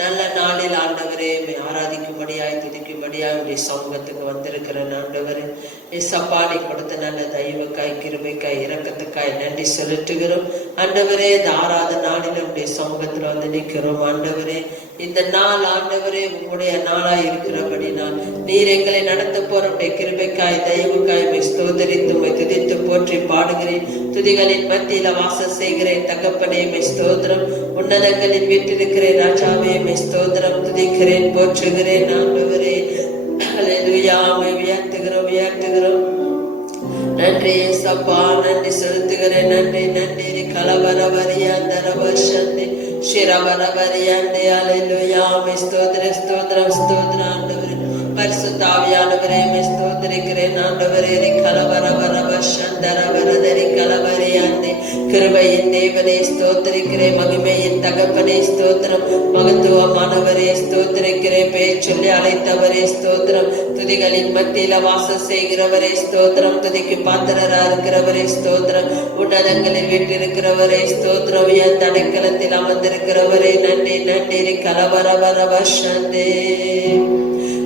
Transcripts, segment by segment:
நல்ல நாளில் ஆண்டவரே ஆராதிக்கும்படியாய் துதிக்கும்படியாய் உடைய சமூகத்துக்கு வந்திருக்கிறேன் ஆண்டவரே. ஏசப்பா நீ கொடுத்த நல்ல தெய்வக்காய் கிருபைக்காய் இரக்கத்துக்காய் நன்றி செலுத்துகிறோம் ஆண்டவரே. இந்த ஆறாத நாளில் உடைய சமூகத்துல வந்து நிற்கிறோம் ஆண்டவரே. இந்த நாள் ஆண்டவரே உங்களுடைய நாளாய் இருக்கிறபடி நீர் எங்களை நடத்த போற உடைய கிருபைக்காய் தெய்வக்காய் ஸ்தோதரித்து துதித்து போற்றி பாடுகிறேன். துதிகளின் மத்தியில வாசம் செய்கிறேன் தகப்பனே ஸ்தோத்திரம். உன்னதங்களில் வீட்டிருக்கிறேன் ராஜாவே ஸ்தோத்திரம். துதிக்கிறேன் போற்றுகிறேன் ஆண்டவரே. ஹல்லேலூயா உயர்த்துகிறோம் உயர்த்துகிறோம். நன்றி சப்பா நன்றி செலுத்துகிறேன். நன்றி நன்றி கலவர வரியாந்தரவசந்தி சிரவர வரியாண்டே. ஹல்லேலூயா ஸ்தோத்திர ஸ்தோத்திரம் ஸ்தோத்திரம் ஆண்டவரே. பரிசுத்த ஆவியானவரே ஸ்தோத்திரிக்கிறேன் ஆண்டவரே. கலவர வரவசந்தர வரதரி கலவரியாண்டே. கிருபையின் தேவனே ஸ்தோத்திரிக்கிறேன். மகிமையின் தகப்பனே ஸ்தோத்திரம். மகத்துவமானவரே ஸ்தோத்திரிக்கிறேன். பெயர் சொல்லி அழைத்தவரே ஸ்தோத்திரம். துதிகளின் மத்தியில வாசம் செய்கிறவரே ஸ்தோத்திரம். துதிக்கு பாத்திரரா இருக்கிறவரே ஸ்தோத்திரம். உன்னதங்களில் வீட்டிருக்கிறவரே ஸ்தோத்திரம். என் தடைக்கலத்தில் அமர்ந்திருக்கிறவரே நன்றி நன்றி கலவர வரவசந்தே.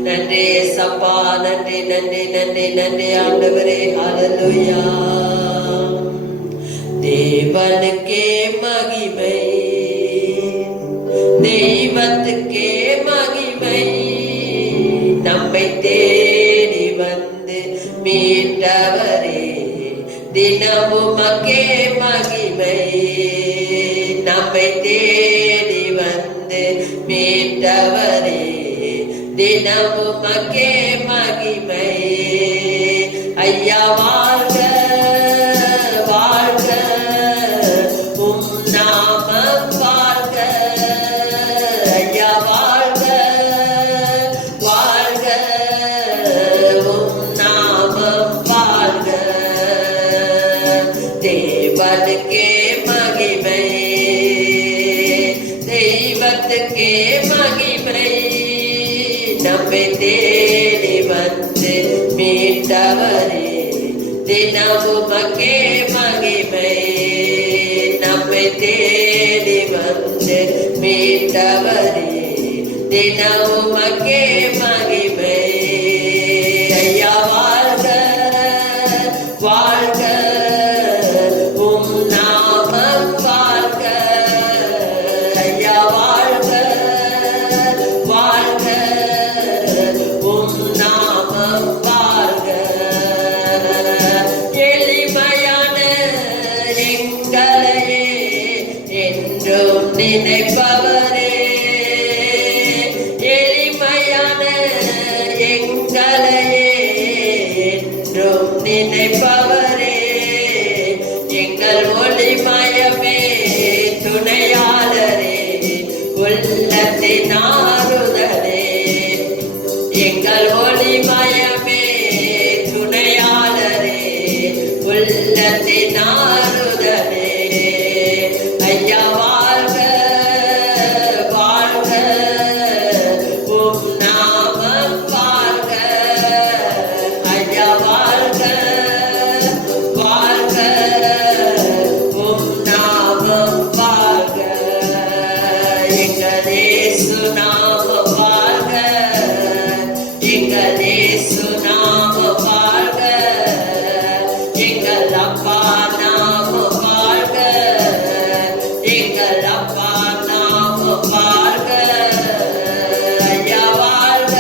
நன்றி சப்பா நன்றி நன்றி நன்றி நன்றி ஆண்டவரே. ஹல்லேலூயா. தேவனுக்கே மகிமை தெய்வத்துக்கே மகிமை. நம்மை தேடி வந்து மீட்டவரே தினமும் மக்கே மகிமை. நம்மை தேடி வந்து மீட்டவரே தினமும் மக்கே மகிமை. ஐயா வாழ்க வாழ்க உம் நாமம் வாழ்க. ஐயா வாழ்க வாழ்க உம் நாமம் வாழ்க. தேவனுக்கே மகிமை தெய்வத்துக்கே மகிமை. நம்மை தேடி வந்து மீட்டவரே தினமும் மக்கே மகிமை. நம்மை தேடி வந்து மீட்டவரே தினமும் மக்கே மகிமை. ஐயா வாழ்க வாழ்க உம் நாமம் வாழ்க. ஐயா வாழ்க வாழ்க உம் நாமம் வாழ்க. எளிமையான எங்களையே என்றும் நினைப்பவரே. எளிமையான எங்களையே என்றும் நினைப்பவரே. எங்கள் ஒளிமயமே துணையாளரே உள்ளத்தின் ஆறுதலே. எங்கள் ஒளிமயமே துணையாளரே உள்ளத்தின் ஆறுதலே. ஐயா வாழ்க வாழ்க உம் நாமம் வாழ்க. ஐயா வாழ்க வாழ்க உம் நாமம் வாழ்க. எங்கள் இயேசு நாமம் வாழ்க. எங்கள் இயேசு நாமம் வாழ்க. எங்கள் அப்பா நாமம் வாழ்க. எங்கள் அப்பா நாமம் வாழ்க. ஐயா வாழ்க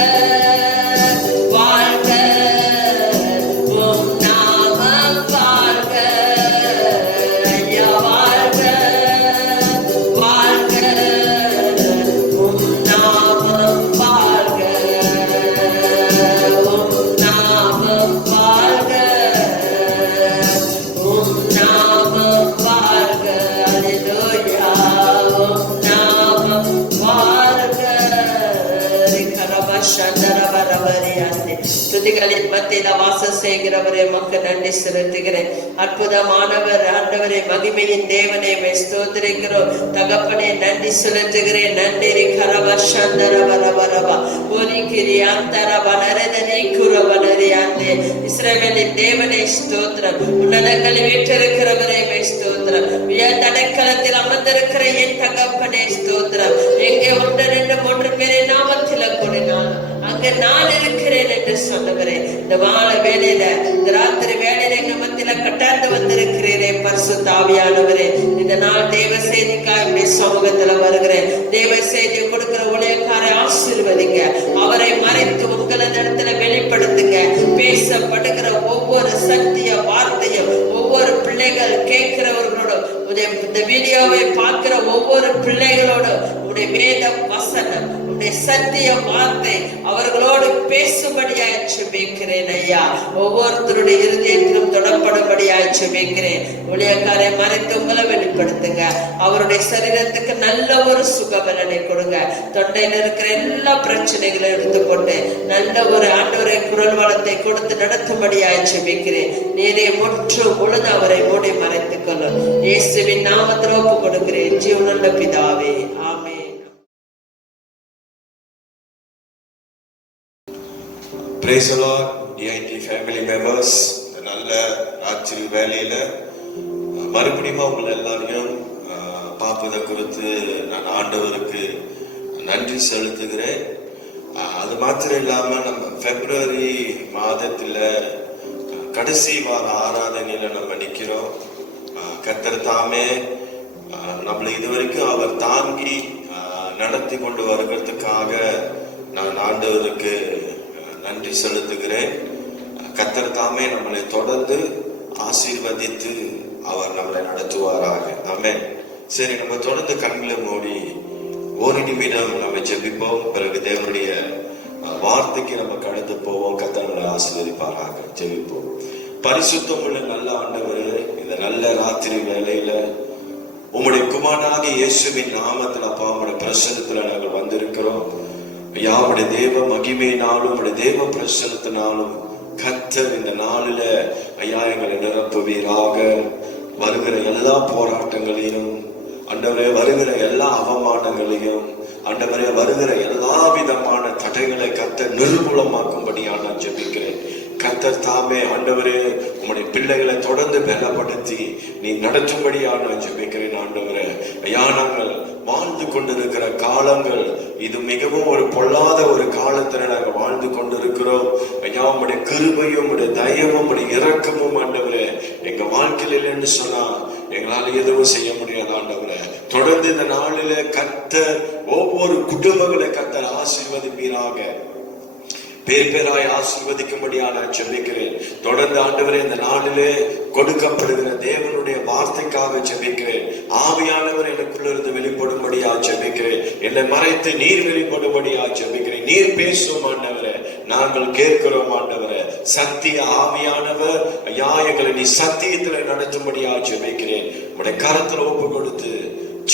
வாழ்க உம் நாமம் வாழ்க. ஐயா வாழ்க வாழ்க உம் நாமம் வாழ்க. உம் நாமம் வாழ்க. உம் நாமம் வாழ்க. அல்லேலூயா உம் நாமம் வாழ்க. துதிகளின் மத்தியில வாசம் செய்கிறவரே மக்கு நன்றி செலுத்துகிறேன். அற்புதமானவர் ஆண்டவரே மகிமையின் தேவனே ஸ்தோத்திரிக்கிறோம். தகப்பனே நன்றி செலுத்துகிறேன். நன்றி கரவசந்தர வரவரவா ஒரு கிரியாந்தர வனரதனி குரவனரியாந்தே. இஸ்ரவேலின் தேவனே ஸ்தோத்திரம். உன்னதங்களில் வீற்றிருக்கிறவரே ஸ்தோத்திரம். தடைக்களத்தில் வந்திருக்கிற என் தகப்பனே ஸ்தோத்திரம். எங்கே 1-2-3 பேரை நாமத்தில கூடினால் அங்க நான் இருக்கிறேன் என்று சொன்னவரே, இந்த வாழ வேலையில இந்த ராத்திரி வேலையில எங்க மத்தியில கட்டாந்து வந்திருக்கிறேனே பரிசுத்த ஆவியானவரே, இந்த நாள் தேவ செய்திக்காக இப்படி சமூகத்துல வருகிறேன். தேவ செய்தியை கொடுக்கிற ஊழியக்காரை ஆசீர்வதிங்க, அவரை மறைத்து உங்களது இடத்துல வெளிப்படுத்துங்க. பேசப்படுகிற ஒவ்வொரு சத்திய வார்த்தையும் ஒவ்வொரு பிள்ளைகள் கேட்கிறவர்களோட இந்த வீடியோவை பார்க்கிற ஒவ்வொரு பிள்ளைகளோட உடைய வேத வசனம் உடைய சத்திய வார்த்தை அவர்களோடு பேசும்படியாய் ஜெபிக்கிறேன் ஐயா. ஒவ்வொருத்தருடைய இருதயத்திலும் தொடப்படும்படியாய் ஜெபிக்கிறேன். ஊழியக்காரை மறைத்து உங்களை வெளிப்படுத்துங்க. அவருடைய சரீரத்துக்கு நல்ல ஒரு சுகபலனை கொடுங்க. தொண்டையில் இருக்கிற எல்லா பிரச்சனைகளும் எடுத்துக்கொண்டு நல்ல ஒரு ஆண்டவரை குரல் வளத்தை கொடுத்து நடத்தும்படியாய் ஜெபிக்கிறேன். நீரே முற்றும் பொழுது அவரை மூடி மறைத்துக் கொள்ளும். இயேசுவின் நாமத்தில் ஒப்பு கொடுக்கிறேன் ஜீவனுள்ள பிதாவே, ஆமென். Praise the Lord, DIT family members. இந்த நல்ல ராத்திரி வேலையில மறுபடியும் உங்களை எல்லாரையும் பார்ப்பதை குறித்து நான் ஆண்டவருக்கு நன்றி செலுத்துகிறேன். அது மாத்திரம் இல்லாம நம்ம பிப்ரவரி மாதத்துல கடைசி வார ஆராதனையில நம்ம நிக்கிறோம். கர்த்தர் தாமே நம்மளை இதுவரைக்கும் அவர் தாங்கி நடத்தி கொண்டு வருகிறதுக்காக நான் ஆண்டவருக்கு நன்றி செலுத்துகிறேன். கர்த்தர் தாமே நம்மளை தொடர்ந்து ஆசீர்வதித்து அவர் நம்மளை நடத்துவாராக. ஆமென். சரி, நம்ம தொடர்ந்து கண்களை மூடி ஒரு நிமிடம் நம்ம ஜெபிப்போம். பிறகு தேவனுடைய வார்த்தைக்கு நம்ம கடந்து போவோம். கர்த்தர் நம்மளை ஆசீர்வதிப்பாராக. ஜெபிப்போம். பரிசுத்தம் உள்ள நல்ல ஆண்டவரே, இந்த நல்ல ராத்திரி வேளையில உம்முடைய குமாரனாகிய இயேசுவின் நாமத்தில் அப்பா உம்முடைய பிரசன்னத்துல நாங்கள் வந்திருக்கிறோம். யாவுடைய தேவ மகிமையினாலும் உடைய தேவ பிரசன்னத்தினாலும் கர்த்தர் இந்த நாளில ஐயா எங்களை நிரப்புவீராக. வருகிற எல்லா போராட்டங்களையும் ஆண்டவரே, வருகிற எல்லா அவமானங்களையும் ஆண்டவரே, வருகிற எல்லா விதமான தடைகளை கர்த்தர் நிர்மூலமாக்கும்படியா நான் ஜெபிக்கிறேன். கர்த்தர் தாமே ஆண்டவரே உம்முடைய பிள்ளைகளை தொடர்ந்து பலப்படுத்தி நீ நடத்தும்படியா நான் ஜெபிக்கிறேன். ஆண்டவரே ஐயா, நாங்கள் வாழ்ந்து கொண்டிருக்கிற காலங்கள் இது மிகவும் ஒரு பொல்லாத ஒரு காலத்துல நாங்கள் வாழ்ந்து கொண்டிருக்கிறோம். ஐயா, உம்முடைய கிருபையும் உம்முடைய தயவும் உம்முடைய இரக்கமும் ஆண்டவரே எங்க வாழ்க்கையில் இல்லைன்னு சொன்னா எங்களால எதுவும் செய்ய முடியாது. ஆண்டவரே தொடர்ந்து இந்த நாளில கர்த்தர் ஒவ்வொரு குடும்பங்களை கர்த்தர் ஆசீர்வதிப்பீராக. பேர் பேராய் ஆசீர்வதிக்கும்படியான ஜெபிக்கிறேன். தொடர்ந்து ஆண்டவரே இந்த நாளிலே கொடுக்கப்படுகிற தேவனுடைய வார்த்தைக்காக ஜெபிக்கிறேன். ஆவியானவர் எனக்குள்ள இருந்து வெளிப்படும்படியா ஜெபிக்கிறேன். என்னை மறைத்து நீர் வெளிப்படும்படியா ஜெபிக்கிறேன். நீர் பேசும் ஆண்டவரே, நாங்கள் கேட்கிறோம் ஆண்டவரே. சத்திய ஆவியானவர் ஐயா எங்களை நீ சத்தியத்துல நடத்தும்படியா ஜெபிக்கிறேன். உடைய கரத்துல ஒப்பு கொடுத்து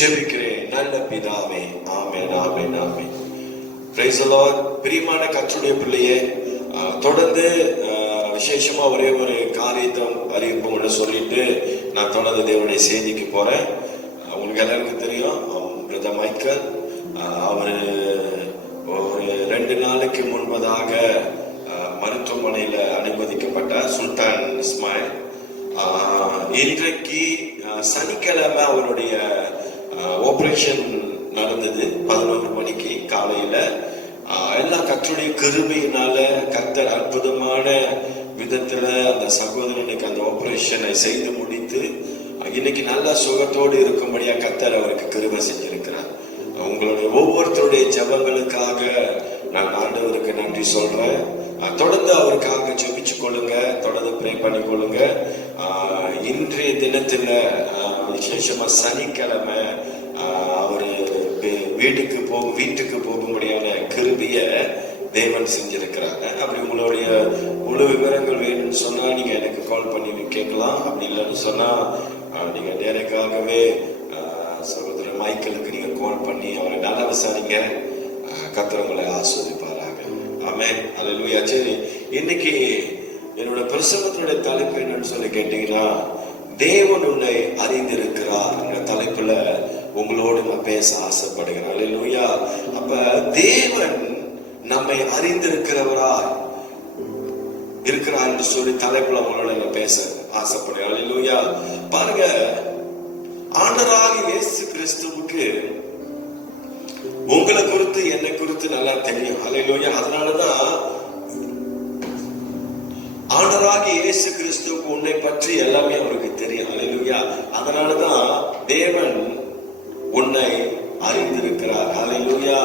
ஜெபிக்கிறேன் நல்ல பிதாவே. ஆமென், ஆமென், ஆமென். Praise the Lord. பிரியமான கர்த்தருடைய பிள்ளையே, தொடர்ந்து விசேஷமா ஒரே ஒரு காரியத்தை அறிவிப்பு சொல்லிட்டு நான் தொடர்ந்து தேவனுடைய செய்திக்கு போறேன். உங்களுக்கு எல்லாருக்கும் தெரியும், பிரதர் மைக்கேல் அவரு ஒரு 2 நாளைக்கு முன்பதாக மருத்துவமனையில அனுமதிக்கப்பட்டார். சுல்தான் இஸ்மாயில் இன்றைக்கு சனிக்கிழமை அவருடைய ஆபரேஷன் நடந்தது 11 மணிக்கு காலையில. எல்லாம் கர்த்தருடைய கிருபையினால கர்த்தர் அற்புதமான விதத்துல அந்த சகோதரனுக்கு அந்த ஆபரேஷனை செய்து முடித்து இன்னைக்கு நல்ல சுகத்தோடு இருக்கும்படியா கர்த்தர் அவருக்கு கிருபை செஞ்சிருக்கிறார். உங்களுடைய ஒவ்வொருத்தருடைய ஜெபங்களுக்காக நான் ஆண்டவருக்கு நன்றி சொல்றேன். தொடர்ந்து அவருக்காக ஜெபிச்சு கொள்ளுங்க, தொடர்ந்து ப்ரே பண்ணி கொள்ளுங்க. இன்றைய தினத்துல விசேஷமா சனிக்கிழமை அவரு வீட்டுக்கு போகும்படியான கிருபைய தேவன் செஞ்சிருக்கிறாங்க. அப்படி உங்களுடைய முழு விவரங்கள் வேணும்னு சொன்னா நீங்க எனக்கு கால் பண்ணி கேட்கலாம். அப்படி இல்லைன்னு சொன்னா நீங்க நேரக்காகவே சகோதரர் மைக்கேலுக்கு நீங்க கால் பண்ணி அவரை நல்லா விசாரிங்க. கர்த்தர் உங்களை ஆசீர்வதிப்பாராக. ஆமென், அல்லேலூயா. சரி, இன்னைக்கு என்னோட பிரசங்கத்தினுடைய தலைப்பு என்னன்னு சொல்லி கேட்டீங்கன்னா, தேவன் உன்னை அறிந்திருக்கிறார் என்ற தலைப்புல உங்களோடு நான் பேச ஆசைப்படுகிறேன். அல்லேலூயா. அப்ப தேவன் நம்மை அறிந்திருக்கிறவரா இருக்கிறார் என்று சொல்லி தலைப்புல உங்களோட நான் பேச ஆசைப்படுகிறேன். அல்லேலூயா. பாருங்க, ஆண்டவராகிய இயேசு கிறிஸ்துவுக்கு உங்களை குறித்து என்னை குறித்து நல்லா தெரியும். அல்லேலூயா. அதனாலதான் ஆண்டவராகிய இயேசு கிறிஸ்துவுக்கு உன்னை பற்றி எல்லாமே அவருக்கு தெரியும். அல்லேலூயா. அதனாலதான் தேவன் உன்னை அறிந்திருக்கிறார். அல்லேலூயா.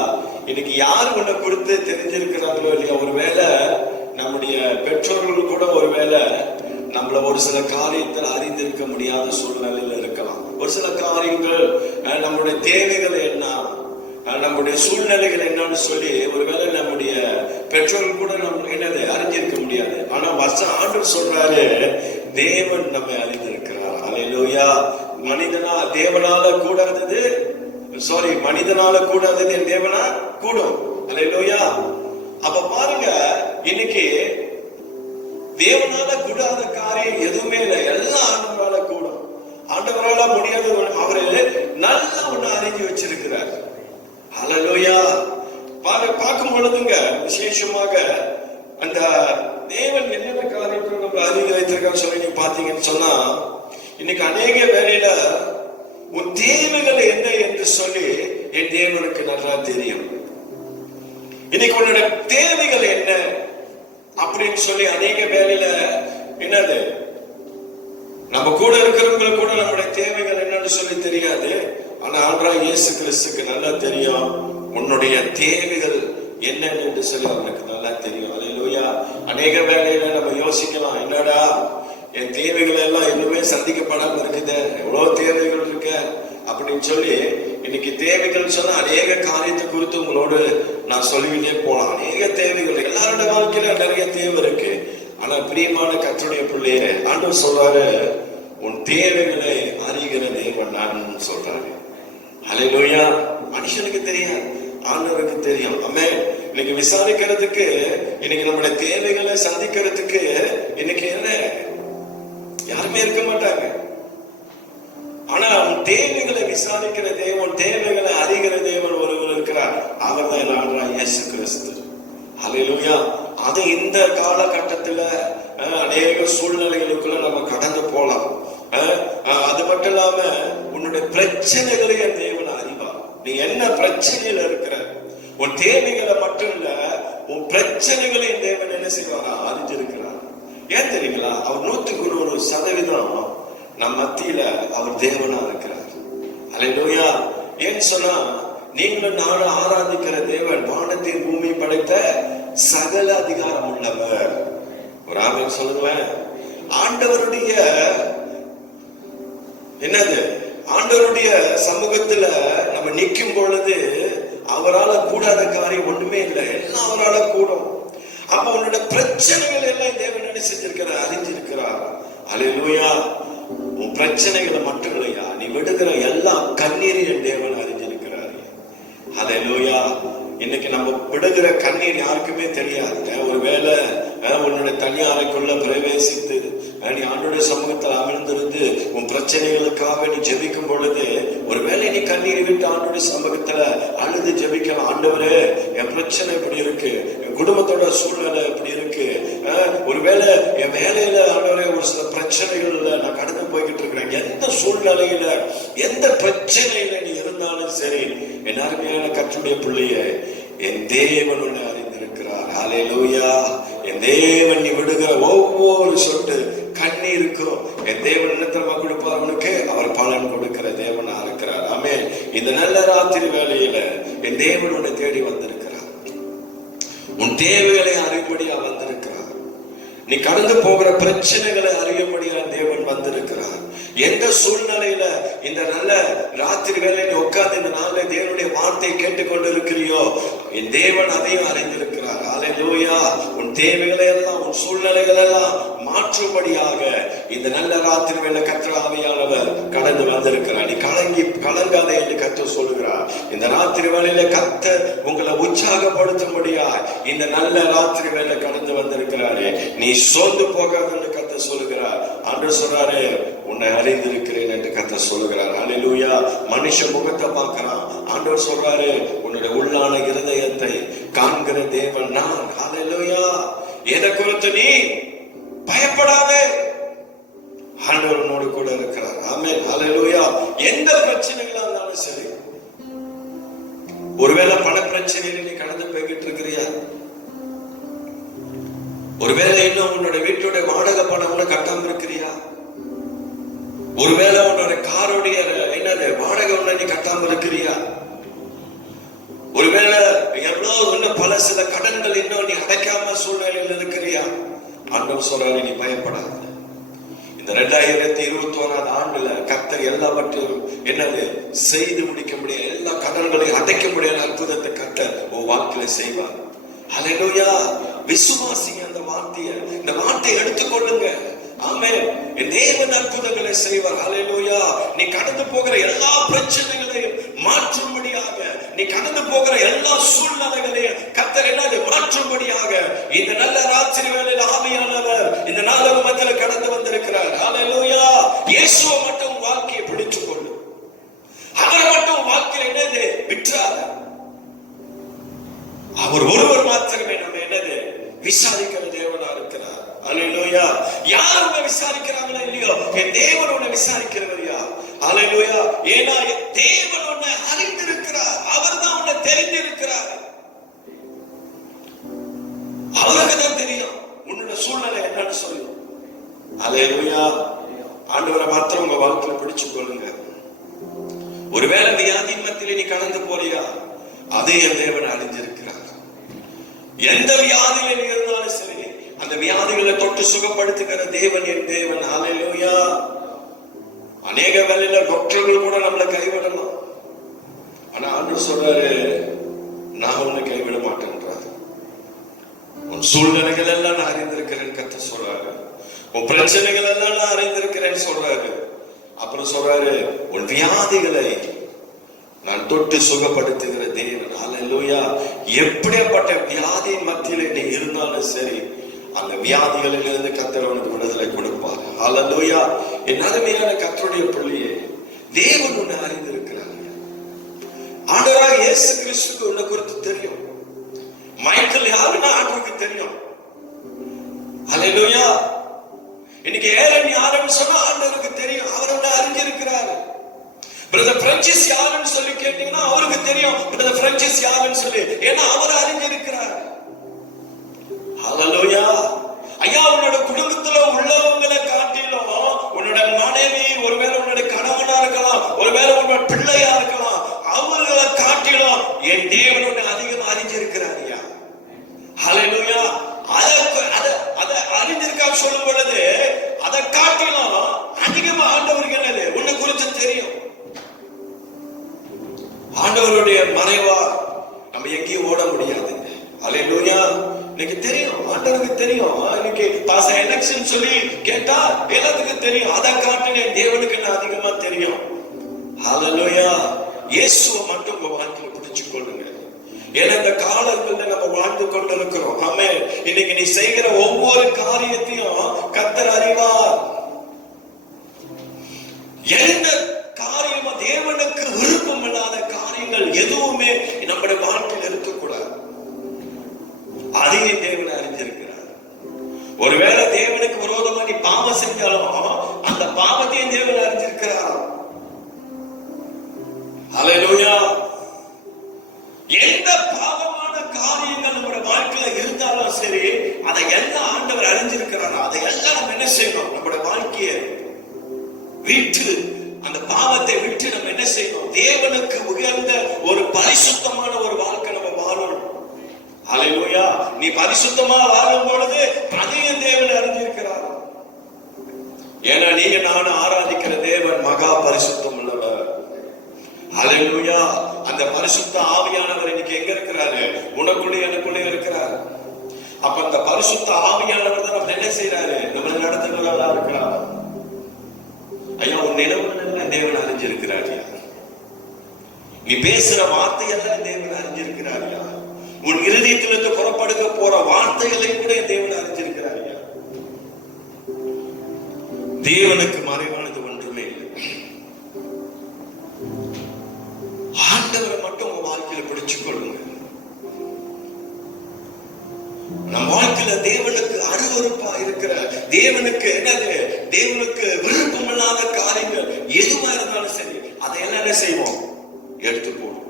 இன்னைக்கு யார் உன்னை குறித்து தெரிஞ்சிருக்கிறார்களோ இல்லையா, ஒருவேளை நம்முடைய பெற்றோர்கள் கூட ஒருவேளை நம்மள ஒரு சில காரியத்தில் அறிந்திருக்க முடியாத சூழ்நிலையில இருக்கலாம். ஒரு சில காரியங்கள் நம்முடைய தேவைகள் என்ன, நம்முடைய சூழ்நிலைகள் என்னன்னு சொல்லி ஒருவேளை நம்முடைய பெற்றோர்கள் கூட நம்ம என்னது அறிஞ்சிருக்க முடியாது. ஆனா ஆண்டவர் சொல்றாரு, தேவன் நம்மை அறிந்திருக்கிறார். அல்லேலூயா. தேவனால கூடாதது மனிதனால கூடாதது என் தேவனா கூடும். அல்லேலூயா. அப்ப பாருங்க, இன்னைக்கு தேவனால கூடாத காரியம் எதுவுமே இல்லை, எல்லாம் ஆண்டவரால கூடும். ஆண்டவரால முடியாத அவரு நல்லா ஒண்ணு அறிஞ்சு வச்சிருக்கிறார். அல்லேலூயா. பார்க்கும் பொழுதுங்க விசேஷமாக அந்த தேவன் என்னென்ன காரியத்தை நம்ம அறிந்து வைத்திருக்கான்னு சொல்லி நீங்க பாத்தீங்கன்னு சொன்னா, இன்னைக்கு அநேக வேலையில உன் தேவைகள் என்ன என்று சொல்லி என் தேவனுக்கு நல்லா தெரியும். இன்னைக்கு உன்னுடைய தேவைகள் என்ன அப்படின்னு சொல்லி அநேக வேலையில என்னது நம்ம கூட இருக்கிறவங்க கூட நம்முடைய தேவைகள் என்னன்னு சொல்லி தெரியாது. ஆனா ஆண்டவராகிய இயேசு கிறிஸ்துக்கு நல்லா தெரியும் உன்னுடைய தேவைகள் என்னன்னு என்று சொல்லி அவனுக்கு நல்லா தெரியும். அல்லேலூயா. அநேக வேலையில நம்ம யோசிக்கலாம், என்னடா என் தேவைகள் எல்லாம் இன்னுமே சந்திக்கப்படாம இருக்குது, எவ்வளவு தேவைகள் இருக்கு அப்படின்னு சொல்லி. இன்னைக்கு தேவைகள் சொன்னா அநேக காரியத்தை குறித்து உங்களோடு நான் சொல்லிக்கிட்டே போலாம். அநேக தேவைகள் எல்லாரோட வாழ்க்கையில நிறைய தேவை இருக்கு. ஆனா பிரியமான கர்த்தருடைய பிள்ளையே, ஆண்டவர் சொல்றாரு, உன் தேவைகளை அறிகிற தேவன் நான் சொல்றாரு. அல்லேலூயா. மனுஷனுக்கு தெரியாது, ஆண்டவருக்கு தெரியும். ஆமென். இன்னைக்கு விசாரிக்கிறதுக்கு, இன்னைக்கு நம்முடைய தேவைகளை சந்திக்கிறதுக்கு இன்னைக்கு என்ன யாருமே இருக்க மாட்டாங்க. ஆனா உன் தேவைகளை விசாரிக்கிற தேவன், தேவைகளை அறிகிற தேவன் ஒருவர் இருக்கிறார். அவர் தான் ஆண்டவராகிய இயேசு கிறிஸ்து. அல்லேலூயா. அது இந்த காலகட்டத்துல அநேக சூழ்நிலைகளுக்குள்ள நம்ம கடந்து போலாம். அது மட்டும் இல்லாம உன்னுடைய பிரச்சனைகளையும் தேவன் அறிவார். நீ என்ன பிரச்சனையில இருக்கிற, உன் தேவைகளை மட்டும் இல்ல, உன் பிரச்சனைகளையும் தேவன் என்ன செய்வாரா அறிஞ்சிருக்கிறார். ஏன் தெரியுங்களா? அவர் 100% நம் மத்தியில அவர் தேவனா இருக்கிறார். அல்லேலூயா. ஏன்னு சொன்னா, நீங்களும் நானும் ஆராதிக்கிற தேவன் வானத்தின் பூமி படைத்த சகல அதிகாரம் உள்ளவர். ஒரு ஆமென் சொல்லுங்களேன். ஆண்டவருடைய என்னது, ஆண்டவருடைய சமூகத்துல நம்ம நிற்கும் பொழுது அவரால கூடாத காரியம் ஒண்ணுமே இல்லை, எல்லாம் அவரால கூடும். அப்ப உன்னோட பிரச்சனைகள் எல்லாம் தேவன் என்ன செஞ்சிருக்கிறார், அறிஞ்சிருக்கிறார். அல்லேலூயா. உன் பிரச்சனைகளை மட்டும் இல்லையா, நீ விடுகிற எல்லா கண்ணீரையும் தேவன் அறிஞ்சிருக்கிறார். அல்லேலூயா. இன்னைக்கு நம்ம விடுகிற கண்ணீர் யாருக்குமே தெரியாது. ஒருவேளை உன்னுடைய தனி அறைக்குள்ள பிரவேசித்து நீ ஆண்டவருடைய சமூகத்தில் அமர்ந்திருந்து உன் பிரச்சனைகளுக்காக நீ ஜெபிக்கும் பொழுது, ஒருவேளை நீ கண்ணீரை விட்டு ஆண்டவருடைய சமூகத்துல அழுது ஜெபிக்கலாம். ஆண்டவரே, என் பிரச்சனை இப்படி இருக்கு, என் குடும்பத்தோட சூழ்நிலை இப்படி இருக்கு, ஒருவேளை என் வேலையில ஆண்டவரே ஒரு சில பிரச்சனைகள்ல நான் கடந்து போய்கிட்டு இருக்கிறேன். எந்த சூழ்நிலையில எந்த பிரச்சனையில நீ இருந்தாலும் சரி, என் அருமையான கர்த்தருடைய பிள்ளையே, என் தேவன் உன்னை அறிந்திருக்கிறார். அல்லேலூயா. என் தேவன் நீ விடுகிற ஒவ்வொரு சொட்டு கண்ணீருக்கும் என் தேவன் என்னத்தரமா கொடுப்பார், அவனுக்கு அவர் பலன் கொடுக்கிற தேவனா இருக்கிறார். ஆமென். இந்த நல்ல ராத்திரி வேளையில என் தேவன் உன்னை தேடி வந்திருக்கிறார். உன் தேவைகளை அறியும்படியா வந்திருக்கிறார். நீ கடந்து போகிற பிரச்சனைகளை அறியும்படியா தேவன் வந்திருக்கிறார். எந்த சூழ்நிலையில இந்த நல்ல ராத்திரி வேலை நீ உட்கார்ந்து இந்த நாள்ல தேவனுடைய வார்த்தையை கேட்டுக்கொண்டு இருக்கிறியோ, என் தேவன் அதையும் அறிந்திருக்கிறார். அல்லேலூயா. உன் தேவைகளை எல்லாம், உன் சூழ்நிலைகள் எல்லாம் மாற்றும்படியாக இந்த நல்ல ராத்திரி வேலை கர்த்தர் ஆவியானவர் கடந்து வந்திருக்கிறார். நீ கலங்காத என்று கர்த்தர் சொல்லுகிறார். இந்த ராத்திரி வேளையில கர்த்தர் உங்களை உற்சாகப்படுத்தும்படியா இந்த நல்ல ராத்திரி வேலை கடந்து வந்திருக்கிறாரு. நீ சோர்ந்து போகாத என்று கர்த்தர் சொல்லுகிறார். ஆண்டவர் சொல்றாரு, உன்னை அறிந்திருக்கிறேன் என்று கர்த்தர் சொல்லுகிறார். அல்லேலூயா. மனுஷ முகத்தை பார்க்கிறான். ஆண்டவர் சொல்றாரு, உன்னுடைய உள்ளான இருதயத்தை காண்கிற தேவன் நான். அல்லேலூயா. எதை குறித்து நீ பயப்படாதே, ஆண்டவர் உன்னோடு கூட இருக்கிறார். ஆமென், ஹல்லேலூயா. எந்த பிரச்சனைகளா இருந்தாலும் சரி, ஒருவேளை பண பிரச்சனையில நீ கடந்து போய்கிட்டு இருக்கிறியா, ஒருவேளை இன்னும் உன்னோட வீட்டுடைய வாடகை பணம் கட்டாம இருக்கிறியா, ஒருவேளை உன்னோட காரோடைய என்னது வாடகை நீ கட்டாம இருக்கிறியா, ஒருவேளை எவ்வளவு இன்னும் பல சில கடன்கள் இன்னும் நீ அடைக்காம சூழ்நிலையில் இருக்கிறியா, ஆண்டவர் சொல்றாரு நீ பயப்படாத. இந்த 2021 ஆண்டுல கர்த்தர் எல்லாவற்றையும் என்னது செய்து முடிக்க முடியும், எல்லா கடன்களையும் அடைக்க முடியாத அற்புதத்தை கர்த்தர் உன் வாழ்க்கையில செய்வார். ஹல்லேலூயா. விசுவாசிங்க அந்த வார்த்தையை, இந்த வார்த்தையை எடுத்துக்கொள்ளுங்க. ஆமென். என் தேவன் அற்புதங்களை செய்வார். ஹல்லேலூயா. நீ கடந்து போகிற எல்லா பிரச்சனைகளையும் மாற்றும்படியாக, நீ கடந்து போகிற எல்லா சூழ்நிலைகளையும் கர்த்தர் என்னது மாற்றும்படியாக இந்த நல்ல ராத்திரி வேளையில் ஆவியானவர் இந்த நாளுக்கு மத்தியில கடந்து வந்திருக்கிறார். ஹல்லேலூயா. இயேசுவை மட்டும் வாழ்க்கையை பிடித்துக் கொள்ளு, அவரை மட்டும் வாழ்க்கையில் என்னது விற்றாத, அவர் ஒருவர் மாத்திரமே நம்ம என்னது விசாரிக்கிற தேவனா இருக்கிறார். ஹல்லேலூயா. யார் உன்னை விசாரிக்கிறாங்களோ இல்லையோ, என் தேவன் உன்னை விசாரிக்கிறவர் யார்? ஹல்லேலூயா. ஏன்னா தேவன் உன்னை அறிந்திருக்கிறார், அவர் தான் உன்னை தெரிந்திருக்கிறார். அவருக்கு தான் தெரியும் உன்னோட சூழ்நிலை என்னன்னு சொல்லும். ஹல்லேலூயா. ஆண்டவரை மாத்திரம் உங்க வாழ்க்கையில பிடிச்சுக் கொள்ளுங்க. ஒருவேளை வியாதி மத்தியில நீ கடந்து போறியா, அதே என் தேவன் அறிஞ்சிருக்கிறார். எந்த வியாதியில நீ இருந்தாலும் சரி, அந்த வியாதிகளை தொட்டு சுகப்படுத்துகிற தேவன் என் தேவன். ஹல்லேலூயா. அநேக வேளையில டாக்டர்கள் கூட நம்மளை கைவிடலாம், ஆனா ஆண்டவர் சொல்றாரு நான் உன்னை கைவிட மாட்டேன்றாரு. உன் சூழ்நிலைகள் எல்லாம் நான் அறிந்திருக்கிறேன் கர்த்தர் சொல்றாரு, உன் பிரச்சனைகள் எல்லாம் நான் அறிந்திருக்கிறேன் சொல்றாரு. அப்புறம் சொல்றாரு உன் வியாதிகளை நான் தொட்டு சுகப்படுத்துகிற தேவன். ஹல்லேலூயா. எப்படிப்பட்ட வியாதியின் மத்தியில நீ இருந்தாலும் சரி, அந்த வியாதிகளில் இருந்து கர்த்தர் உனக்கு விடுதலை கொடுப்பார். ஹல்லேலூயா. என் அருமையான கர்த்தருடைய பிள்ளையே, தேவன் உன்னை அறிந்திருக்கிறார். ஆண்டவராக இயேசு கிறிஸ்துவுக்கு உன்னை குறித்து தெரியும். மைக்கேல் யாருன்னா ஆண்டவருக்கு தெரியும். ஹல்லேலூயா. இன்னைக்கு ஏரன் யாருன்னு சொன்னா ஆண்டவருக்கு தெரியும், அவர் உன்னை அறிஞ்சிருக்கிறார். பிரதர் பிரான்சிஸ் யாருன்னு சொல்லி கேட்டீங்கன்னா அவருக்கு தெரியும் பிரதர் பிரான்சிஸ் யாருன்னு சொல்லி, ஏன்னா அவர் அறிஞ்சிருக்கிறார். ஹல்லேலூயா. ஐயா, உன்னோட குடும்பத்துல உள்ளவங்களை காட்டிலும் உன்னோட மனைவி, ஒருவேளை உன்னோட கணவனா இருக்கலாம், ஒருவேளை உன்னோட பிள்ளையா இருக்கலாம், அவர்களை காட்டிலும் என் தேவன் உன்னை அதிகம் அறிஞ்சிருக்கிறார். ஐயா ஹல்லேலூயா. அதை அறிஞ்சிருக்கா சொல்லும் பொழுது அதை காட்டிலும் அதிகமா ஆண்டவருக்கு என்னது உன்னை குறித்து தெரியும். ஆண்டவருடைய மறைவா நம்ம எங்கேயும் ஓட முடியாது. ஹல்லேலூயா. இன்னைக்கு தெரியும், ஆண்டவருக்கு தெரியும். இன்னைக்கு பாச எலெக்ஷன் சொல்லி கேட்டா எல்லாத்துக்கும் தெரியும், அதை காட்டின தேவனுக்கு என்ன அதிகமா தெரியும். ஹல்லேலூயா. இயேசுவை மட்டும் உங்க வாழ்க்கையில பிடிச்சுக் கொள்ளுங்க. ஏன்னா இந்த காலங்கள்ல நம்ம வாழ்ந்து கொண்டிருக்கிறோம். ஆமென். இன்னைக்கு நீ செய்கிற ஒவ்வொரு காரியத்தையும் கர்த்தர் அறிவார். எந்த காரியமா தேவனுக்கு விருப்பம் இல்லாத காரியங்கள் எதுவுமே நம்முடைய வாழ்க்கையில் இருக்கக்கூடாது. அதையும் தேவனை அறிஞ்சிருக்கிறார். ஒருவேளை தேவனுக்கு விரோதமா நீ பாவம் செஞ்சாலும் அந்த பாவத்தையும் தேவனை அறிஞ்சிருக்கிறார். ஹல்லேலூயா. எந்த பாவமான காரியங்கள் நம்முடைய வாழ்க்கையில இருந்தாலும் சரி, அதை எல்லாம் ஆண்டவர் அறிஞ்சிருக்கிறார். அதை எல்லாம் நம்ம என்ன செய்யணும், நம்முடைய வாழ்க்கையை விட்டு, அந்த பாவத்தை விட்டு நம்ம என்ன செய்யணும், தேவனுக்கு உயர்ந்த ஒரு பரிசுத்தமான ஒரு வாழ்க்கை நம்ம வாழணும். ஹல்லேலூயா. நீ பரிசுத்தமா வாழும் பொழுது அதையும் தேவன் அறிஞ்சிருக்கிறார். ஏன்னா நீங்க நானும் ஆராதிக்கிற தேவன் மகா பரிசுத்தம் உள்ளவர். ஹல்லேலூயா. அந்த பரிசுத்த ஆவியானவர் இன்னைக்கு எங்க இருக்கிறாரு, உனக்குள்ளே எனக்குள்ளே இருக்கிறார். அப்ப அந்த பரிசுத்த ஆவியானவர் தான் நம்ம என்ன செய்யறாரு, நம்ம நடத்துகிறவரா இருக்கிறார். ஐயா, உன் நினைவுகள் தேவன் அறிஞ்சிருக்கிறார். நீ பேசுற வார்த்தையெல்லாம் தேவன் அறிஞ்சிருக்கிறார். உன் இருதயத்திலிருந்து புறப்படுக போற வார்த்தைகளை கூட தேவன் அறிஞ்சிருக்கிறார். தேவனுக்கு மறைவானது ஒன்றுமே இல்லை. ஆண்டவரை மட்டும் உங்க வாழ்க்கையில பிடிச்சுக் கொள்ளுங்க. நம் வாழ்க்கையில தேவனுக்கு அருவருப்பா இருக்கிற, தேவனுக்கு என்னது, தேவனுக்கு விருப்பம் பொல்லாத காரியங்கள் எதுவா இருந்தாலும் சரி, அதையெல்லாம் என்ன செய்வோம்? எடுத்து போடுவோம்.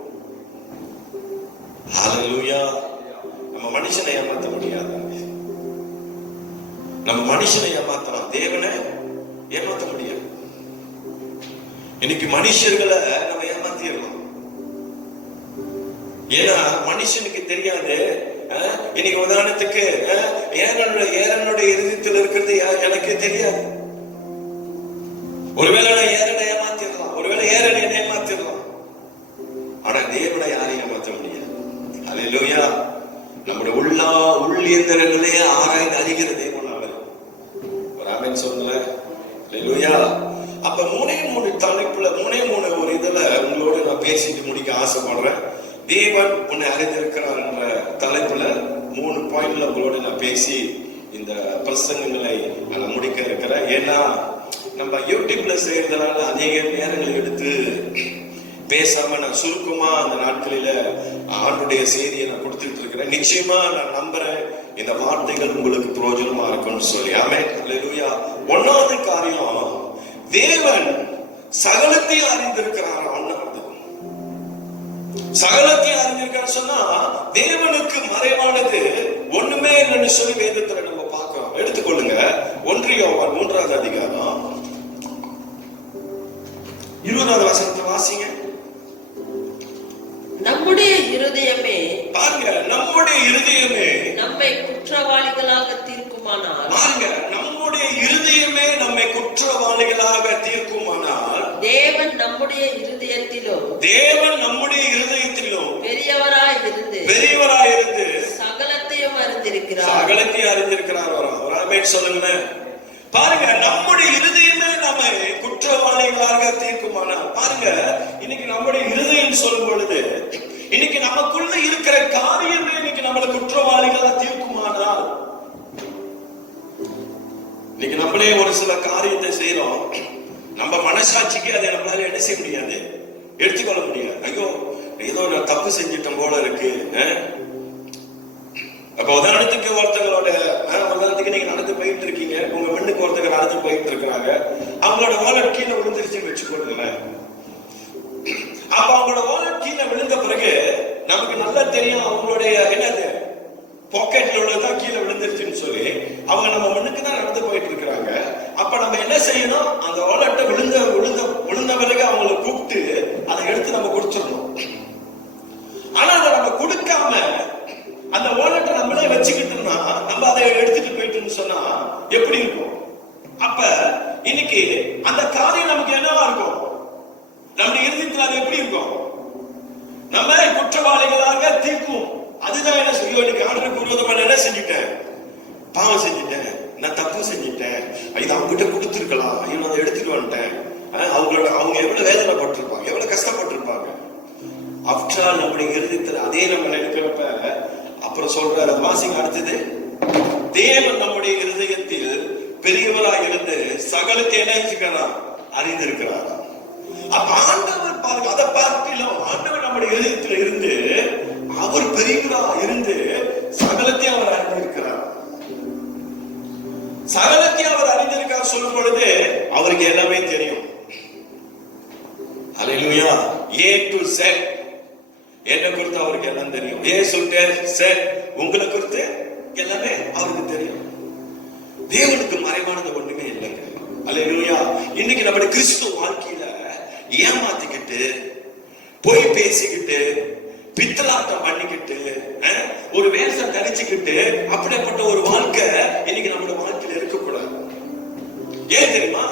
ஹல்லேலூயா. நம்ம மனுஷனை ஏமாத்த முடியாது. நம்ம மனுஷனை ஏமாத்தலாம், தேவனை ஏமாத்த முடியாது. இன்னைக்கு மனுஷர்களை நம்ம ஏமாத்திடலாம். ஏன்னா மனுஷனுக்கு தெரியாது. இன்னைக்கு உதாரணத்துக்கு ஏரனுடைய இருதயத்தில் இருக்கிறது எனக்கு தெரியாது. ஒருவேளை நான் ஏரனை ஏமாத்திடலாம், ஒருவேளை ஏரனை என்ன ஏமாத்திடலாம். ஆனா தேவனை யாரையும் ஏமாற்ற முடியாது. ஹல்லேலூயா. நம்முடைய உள் இயந்திரங்களே ஆராய்ந்து அறிகிற தேவன் அவர். ஒரு ஆமென் சொல்லுங்க. ஹல்லேலூயா. அப்ப 3 தலைப்புல 3 ஒரு இதுல உங்களோட நான் பேசிட்டு முடிக்க ஆசைப்படுறேன். தேவன் உன்னை அறிந்திருக்கிறார் என்ற தலைப்புல 3 பாயிண்ட்ல உங்களோட நான் பேசி இந்த பிரசங்கங்களை நான் முடிக்க இருக்கிறேன். ஏன்னா நம்ம யூடியூப்ல செய்யறதுனால அநேக நேரங்கள் எடுத்து பேசாம நான் சுருக்கமா அந்த நாட்களில ஆண்டுடைய செய்தியை நான் கொடுத்துட்டு இருக்கிறேன். நிச்சயமா நான் நம்புறேன் இந்த வார்த்தைகள் உங்களுக்கு பிரயோஜனமா இருக்கும்னு சொல்லி. ஆமென். ஹல்லேலூயா. 1வது காரியம், தேவன் சகலத்தையும் அறிந்திருக்கிறார். சகலத்தையும் அறிந்திருக்கார் சொன்னா தேவனுக்கு மறைவானது ஒண்ணுமே இல்லைன்னு சொல்லி வேதத்துல நம்ம பார்க்கிறோம். எடுத்துக்கொள்ளுங்க 1 யோவான் 3வது அதிகாரம் 20வது வசனத்தை வாசிங்க. நம்முடைய இருதயமே, பாருங்க, நம்முடைய இருதயமே நம்மை குற்றவாளிகளாக தீர்க்குமானால், பாருங்க, நம்முடைய இருதயமே நம்மை குற்றவாளிகளாக தீர்க்குமானால், தேவன் நம்முடைய இருதயத்திலும் பெரியவராய் இருந்து சகலத்தையும் அறிந்திருக்கிறார். ஒரு ஆமென் சொல்லுங்க. பாருங்க, நம்முடைய இருதயமே நம்மை குற்றவாளிகளாக தீர்க்குமானால், பாருங்க, இன்னைக்கு நம்முடைய இருதயம் சொல்லும் பொழுது இன்னைக்கு நமக்குள்ள இருக்கிற காரியமே இன்னைக்கு நம்மளை குற்றவாளிகளாக தீர்க்குமானால், இன்னைக்கு நம்மளே ஒரு சில காரியத்தை செய்யறோம், நம்ம மனசாட்சிக்கு அதை நம்மளால என்ன செய்ய முடியாது, எடுத்துக்கொள்ள முடியாது. ஐயோ, ஏதோ நான் தப்பு செஞ்சிட்டோம் போல இருக்கு. அப்ப உதாரணத்துக்கு உதாரணத்துக்கு நீங்க நடந்து போயிட்டு இருக்கீங்க, உங்க பெண்ணுக்கு ஒருத்தர் நடந்து போயிட்டு இருக்கிறாங்க, அவங்களோட வாலெட் கீழே விழுந்துருச்சுன்னு வச்சுக்கொள்ளுங்களேன். அப்ப அவங்களோட வாலெட் கீழே விழுந்த பிறகு நமக்கு நல்லா தெரியும் அவங்களுடைய என்னது பாக்கெட்ல உள்ளதான் கீழே விழுந்துருச்சுன்னு சொல்லி. அவங்க நம்ம முன்னுக்கு தான் நடந்து போயிட்டு இருக்கிறாங்க. அப்ப நம்ம என்ன செய்யணும், அந்த வாலெட்டை விழுந்த பிறகு அவங்களை கூப்பிட்டு அதை எடுத்து நம்ம கொடுத்துடணும். ஆனா அதை நம்ம கொடுக்காம அந்த வாலெட்டை நம்மளே வச்சுக்கிட்டோம்னா, நம்ம அதை எடுத்துட்டு போயிட்டோம்னு சொன்னா எப்படி இருக்கும்? அப்ப இன்னைக்கு அந்த காரியம் நமக்கு என்னவா இருக்கும்? நம்முடைய இருதயத்தில் அது எப்படி இருக்கும்? நம்ம குற்றவாளிகளாக தீர்க்கும். அதுதான் என்ன செய்யும், இன்னைக்கு ஆண்டவருக்கு விரோதமா என்ன செஞ்சுட்டேன், பாவம் செஞ்சுட்டேன், நான் தப்பு செஞ்சுட்டேன், இது அவங்க கிட்ட கொடுத்துருக்கலாம், ஐயோ நான் எடுத்துட்டு வந்துட்டேன். அவங்க எவ்வளவு வேதனைப்பட்டிருப்பாங்க, எவ்வளவு கஷ்டப்பட்டிருப்பாங்க. ஆஃப்டர் ஆல் நம்முடைய இருதயத்துல அதே நம்ம நினைக்கிறப்ப அப்புறம் சொல்றாரு, வாசிங்க அடுத்தது, தேவன் நம்முடைய இருதயத்தில் பெரியவராய் இருந்து சகலத்தை என்ன செஞ்சுக்கிறார், அறிந்திருக்கிறார். அப்ப ஆண்டவர் பாருங்க, அதை பார்க்கலாம், ஆண்டவர் நம்முடைய இருதயத்தில் இருந்து அவர் பெரியவரா இருந்து சகலத்தையும் அவர் அறிந்திருக்கிறார். சகலத்தையும் அவர் அறிந்திருக்கார் சொல்லும் பொழுது அவருக்கு எல்லாமே தெரியும். ஹல்லேலூயா. A to Z என்ன குறித்து அவருக்கு எல்லாம் தெரியும். A சொல்லிட்டு Z உங்களை குறித்து எல்லாமே அவருக்கு தெரியும். தேவனுக்கு மறைவானது ஒண்ணுமே இல்லைங்க. ஹல்லேலூயா. இன்னைக்கு நம்முடைய கிறிஸ்துவ வாழ்க்கையில ஏமாத்திக்கிட்டு, போய் பேசிக்கிட்டு, பித்தலாட்டம் பண்ணிக்கிட்டு, ஒரு வேஷம் தரிச்சுக்கிட்டு, அப்படிப்பட்ட ஒரு வாழ்க்கை இன்னைக்கு நம்மளோட வாழ்க்கையில இருக்கக்கூடாது. ஏன் தெரியுமா?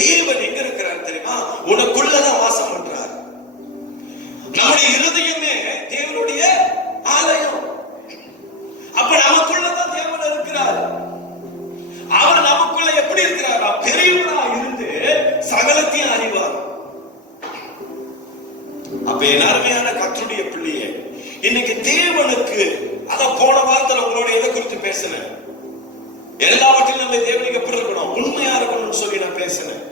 தேவன் எங்க இருக்கிறார் தெரியுமா? உனக்குள்ளதான் வாசம் பண்றார். நம்முடைய இருதயமே தேவனுடைய ஆலயம். அப்ப நமக்குள்ளதான் தேவன் இருக்கிறார். அவர் நமக்குள்ள எப்படி இருக்கிறாரா? பெரியவரா இருந்து சகலத்தையும் அறிவார். அப்ப என் அருமையான கர்த்தருடைய பிள்ளையே, இன்னைக்கு தேவனுக்கு அத போன வாரத்துல உங்களோட எதை குறித்து பேசினேன், எல்லாவற்றிலும் நம்ம தேவனுக்கு எப்படி இருக்கணும், உண்மையா இருக்கணும்னு சொல்லி நான் பேசினேன்.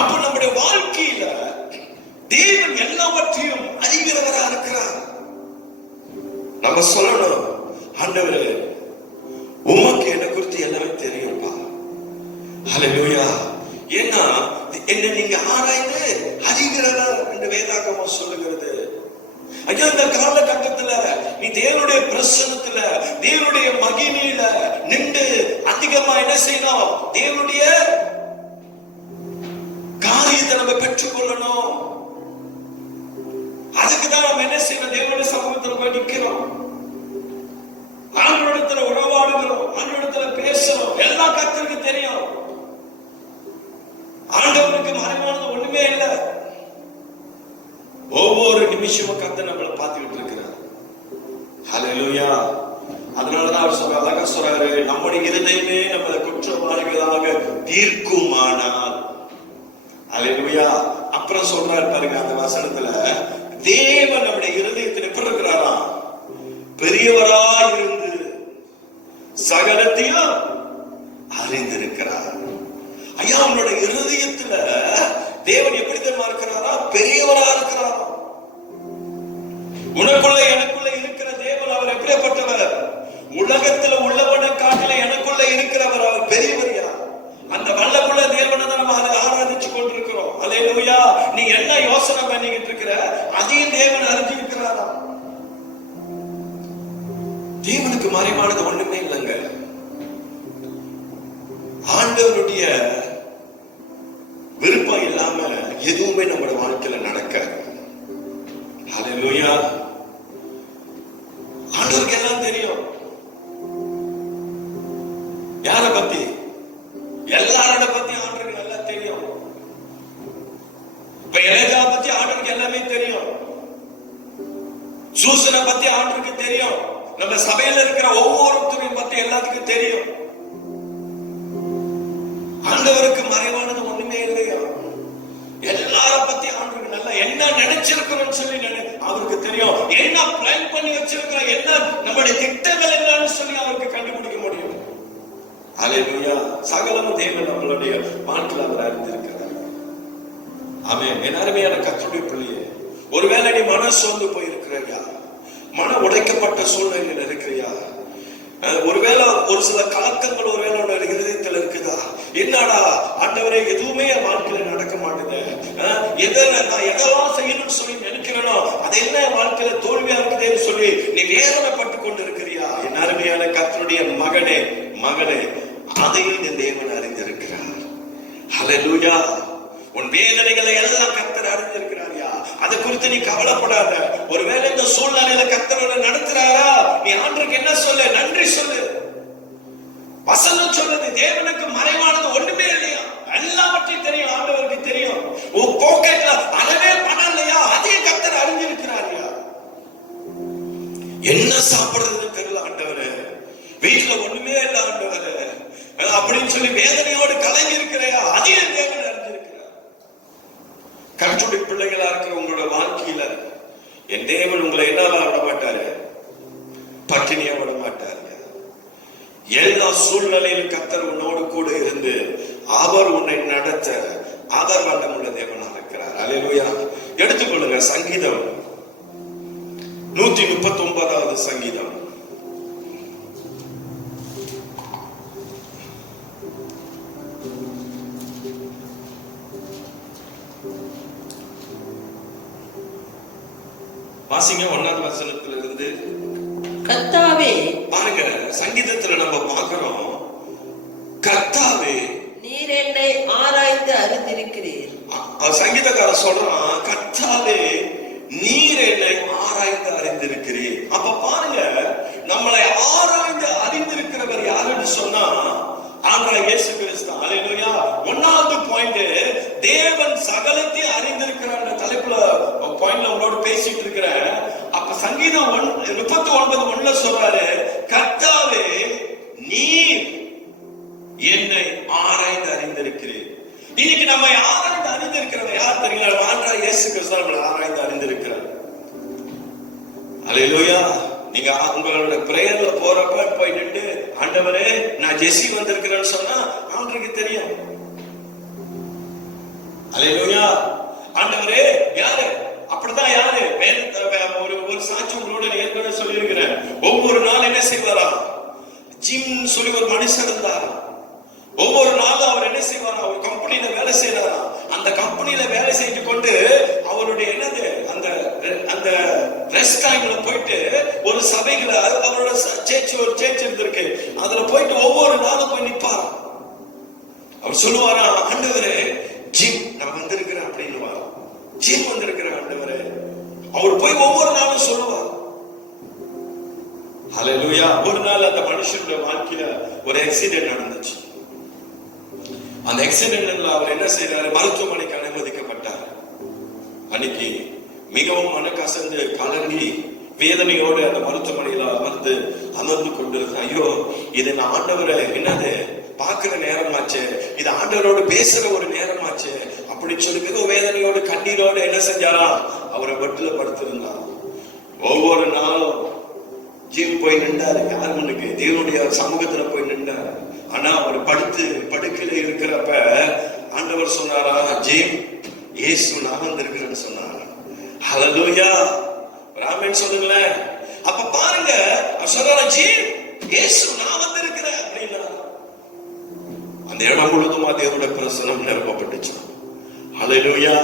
அப்ப நம்முடைய வாழ்க்கையில தேவன் எல்லாவற்றையும் அறிகிறவரா இருக்கிறார். நம்ம சொல்லணும், ஆண்டவரே உமக்கு என்ன குறித்து எல்லாமே தெரியும்ப்பா, ஹல்லேலூயா. ஏன்னா என்ன நீங்க ஆராய்ந்து அறிகிறவர் என்று வேதாகமம் சொல்லுகிறது. ஐயா, இந்த காலகட்டத்துல நீ தேவனுடைய பிரசன்னத்துல தேவனுடைய மகிமையில நின்று அதிகமா என்ன செய்யணும்? தேவனுடைய காரியத்தை நம்ம பெற்றுக்கொள்ளணும். அதுக்குதான் நம்ம என்ன செய்யணும்? தேவனுடைய சமூகத்துல போய் நிக்கிறோம், ஆண்டவரிடத்துல உறவாடுகிறோம், ஆண்டவரிடத்துல பேசுறோம். எல்லாம் கர்த்தருக்கு தெரியும். ஆண்டவருக்கு மறைவானது ஒண்ணுமே இல்லை. ஒவ்வொரு நிமிஷமும் கர்த்தர் நம்மளை பார்த்துக்கிட்டு இருக்கிறார். ஹல்லேலூயா. அதனாலதான் அவர் சொல்ற அழகா சொல்றாரு, நம்முடைய இருதயமே நம்மளை குற்றவாளிகளாக தீர்க்குமானால். ஹல்லேலூயா. அப்புறம் சொல்றாரு பாருங்க அந்த வசனத்துல, தேவன் நம்முடைய இருதயத்தில் எப்படி இருக்கிறாரா? பெரியவராய் இருந்து சகலத்தையும் அறிந்திருக்கிறார். ஐயா, அவனுடைய இருதயத்துல தேவன் எப்படி தெரியுமா இருக்கிறாரா? பெரியவரா இருக்கிறாரா? உனக்குள்ள எனக்குள்ள இருக்கிற தேவன் அவர் எப்படிப்பட்டவர்? உலகத்துல உள்ளவனை காட்டில எனக்குள்ள இருக்கிறவர் அவர் பெரியவரியா? அந்த வல்லமுள்ள தேவனை தான் நம்ம ஆராதிச்சு கொண்டிருக்கிறோம். அல்லேலூயா. நீ என்ன யோசனை பண்ணிக்கிட்டு இருக்கிற அதையும் தேவன் அறிஞ்சிருக்கிறாரா? தேவனுக்கு மறைவானது ஒண்ணுமே இல்லைங்க. ஆண்டவருடைய விருப்பம் இல்லாம எதுவுமே நம்முடைய வாழ்க்கையில நடக்காது. ஹல்லேலூயா. ஆண்டவருக்கு எல்லாம் தெரியும். யாரை பத்தி? எல்லாரோட பத்தி ஆண்டவருக்கு நல்லா தெரியும். இப்ப எலேஜா பத்தி ஆண்டவருக்கு எல்லாமே தெரியும். சூசனை பத்தி ஆண்டவருக்கு தெரியும். நம்ம சபையில இருக்கிற ஒவ்வொருத்தரையும் பத்தி எல்லாத்துக்கும் தெரியும். ஆண்டவருக்கு மறைவானது ஒண்ணுமே இல்லையா? எல்லார பத்தி ஆண்டவருக்கு நல்லா என்ன நினைச்சிருக்கிறோம் சொல்லி அவருக்கு தெரியும். என்ன பிளான் பண்ணி வச்சிருக்கிறோம், என்ன நம்முடைய திட்டங்கள் என்னன்னு சொல்லி அவருக்கு கண்டுபிடிக்க முடியும். ஹல்லேலூயா. சகலமும் தேவன் நம்மளுடைய வாழ்க்கையில் அவர் அறிந்திருக்கிறார். ஆமென். என் அருமையான கர்த்தருடைய பிள்ளையே, ஒருவேளை நீ மன சோர்ந்து போயிருக்கிறியா? மன உடைக்கப்பட்ட சூழ்நிலையில் இருக்கிறியா? ஒருவேளை ஒரு சில கலக்கங்கள் ஒருவேளை உன்னோட இதயத்தில் இருக்குதா? என்னடா ஆண்டவரே, எதுவுமே என் வாழ்க்கையில நடக்க மாட்டேது, நான் எதெல்லாம் செய்யணும்னு சொல்லி நினைக்கிறேனோ அதெல்லாம் என் வாழ்க்கையில தோல்வியா இருக்குதுன்னு சொல்லி நீ வேதனைப்பட்டு கொண்டு இருக்கிறியா? என் அருமையான கர்த்தருடைய மகனே மகளே, அதையும் இந்த தேவன் அறிந்திருக்கிறார். ஹல்லேலூயா. உன் வேதனைகளை எல்லாம் கர்த்தர் அறிந்திருக்கிறாரியா? அதை குறித்து நீ கவலைப்படாத. ஒருவேளை இந்த சூழ்நிலையில கர்த்தரோட நடத்துறாரா, நீ ஆண்டவருக்கு என்ன சொல்லு? நன்றி சொல்லு. வசனம் சொல்லுது, தேவனுக்கு மறைவானது ஒண்ணுமே இல்லையா? எல்லாவற்றையும் தெரியும். ஆண்டவருக்கு தெரியும். உன் பாக்கெட்ல அளவே பணம் இல்லையா? அதையும் கர்த்தர் அறிஞ்சிருக்கிறாரியா? என்ன சாப்பிடுறதுன்னு தெரியல ஆண்டவரே, வீட்டுல ஒண்ணுமே இல்ல ஆண்டவரே அப்படின்னு சொல்லி வேதனையோடு கலங்கி இருக்கிறையா? அதையும் தேவன் அறிஞ்சிருக்கிறார். கர்த்தருடைய பிள்ளைகளா இருக்கிற உங்களோட வாழ்க்கையில என் தேவன் உங்களை என்னால விட மாட்டாரு, பட்டினியா விட மாட்டாரு. எல்லா சூழ்நிலையிலும் கர்த்தர் உன்னோடு கூட இருந்து அவர் உன்னை நடத்த அவர் வல்லமுள்ள தேவனா இருக்கிறார். அல்லேலூயா. எடுத்துக்கொள்ளுங்க சங்கீதம் 139வது சங்கீதம். வாசிங்க 1வது வசனத்துல இருந்து. கர்த்தாவே, பாருங்க சங்கீதத்துல நம்ம பார்க்கிறோம், கர்த்தாவே நீர் என்னை ஆராய்ந்து அறிந்திருக்கிறீர். சங்கீதக்காரர் சொல்றான், கர்த்தாவே நீர் என்னை ஆராய்ந்து அறிந்திருக்கிறீர். அப்ப பாருங்க, நம்மளை ஆராய்ந்து அறிந்திருக்கிறவர் யாருன்னு சொன்னா ஆண்டவர் இயேசு கிறிஸ்து. அல்லேலூயா. 1வது பாயிண்ட், தேவன் சகலத்தையும் அறிந்திருக்கிறார் தலைப்புல பாயிண்ட்ல உங்களோட பேசிட்டு இருக்கிறேன். அப்ப சங்கீதம் 39:1 சொல்றாரு, கர்த்தாவே நீர் என்னை ஆராய்ந்து அறிந்திருக்கிறீர். இன்னைக்கு நம்ம ஆராய்ந்து அறிந்திருக்கிறவர் யார் தெரியுங்களா? ஆண்டவர் இயேசு கிறிஸ்து நம்மளை ஆராய்ந்து அறிந்திருக்கிறார். அல்லேலூயா. நீங்க உங்களோட பிரேயர்ல போறப்ப போய் நின்று, ஆண்டவரே நான் ஜெசி வந்திருக்கிறேன்னு சொன்னா ஆண்டவருக்கு தெரியும். அல்லேலூயா. ஆண்டவரே யாரு? அப்படிதான் யாரு? ஒரு சாட்சி உங்களோட ஏற்கனவே சொல்லி இருக்கிறேன். ஒவ்வொரு நாள் என்ன செய்வாரா? ஜிம் சொல்லி ஒரு மனுஷன் இருந்தார். ஒவ்வொரு நாளும் அவர் என்ன செய்வார்? அவர் கம்பெனியில வேலை செய்யறாரா, அந்த கம்பெனியில வேலை செய்து கொண்டு அவருடைய என்னது அந்த அந்த ரெஸ்ட் டைம்ல போயிட்டு ஒரு சபைகளை அவரோட ஒரு சேர்ச் இருந்திருக்கு, அதுல போயிட்டு ஒவ்வொரு நாளும் போய் நிப்பாரா. அவர் சொல்லுவாரா, ஆண்டவரே ஜிம் நான் வந்திருக்கிறேன் அப்படின்னு, ஜிம் வந்திருக்கிறேன் ஆண்டவரே. அவர் போய் ஒவ்வொரு நாளும் சொல்லுவார். ஹல்லேலூயா. ஒரு நாள் அந்த மனுஷனுடைய வாழ்க்கையில ஒரு ஆக்சிடென்ட் நடந்துச்சு. அந்த ஆக்சிடென்ட்ல அவர் என்ன செய்யறாரு? மருத்துவமனைக்கு அனுமதிக்கப்பட்டார். அன்னைக்கு மிகவும் மனக்கசந்து கலங்கி வேதனையோடு அந்த மருத்துவமனையில அமர்ந்து கொண்டிருந்த, ஐயோ இது நான் ஆண்டவரை என்னது பாக்குற நேரமாச்சு, இது ஆண்டவரோடு பேசுற ஒரு நேரமாச்சு அப்படின்னு சொல்லி மிக வேதனையோடு கண்ணீரோடு என்ன செஞ்சாரா? அவரை பெட்ல படுத்திருந்தார். ஒவ்வொரு நாளும் ஜிம் போய் நின்றாரு. யார் முன்னுக்கு? தேவனுடைய சமூகத்துல போய் நின்றார். ஆனா அவர் படுக்கையில இருக்கிறப்ப ஆண்டவர் சொன்னாரா, ஜிம் இயேசு நான் வந்திருக்கிறேன்னு சொன்னார். ஹல்லேலூயா. ஆமென் சொல்லுங்களேன். அப்ப பாருங்க, அவர் சொல்றாரா, ஜிம் இயேசு நான் வந்திருக்கிறேன் அப்படின்னா அந்த இடம் முழுதுமா தேவனுடைய பிரசன்னம் நிரப்பப்பட்டுச்சு. ஹல்லேலூயா.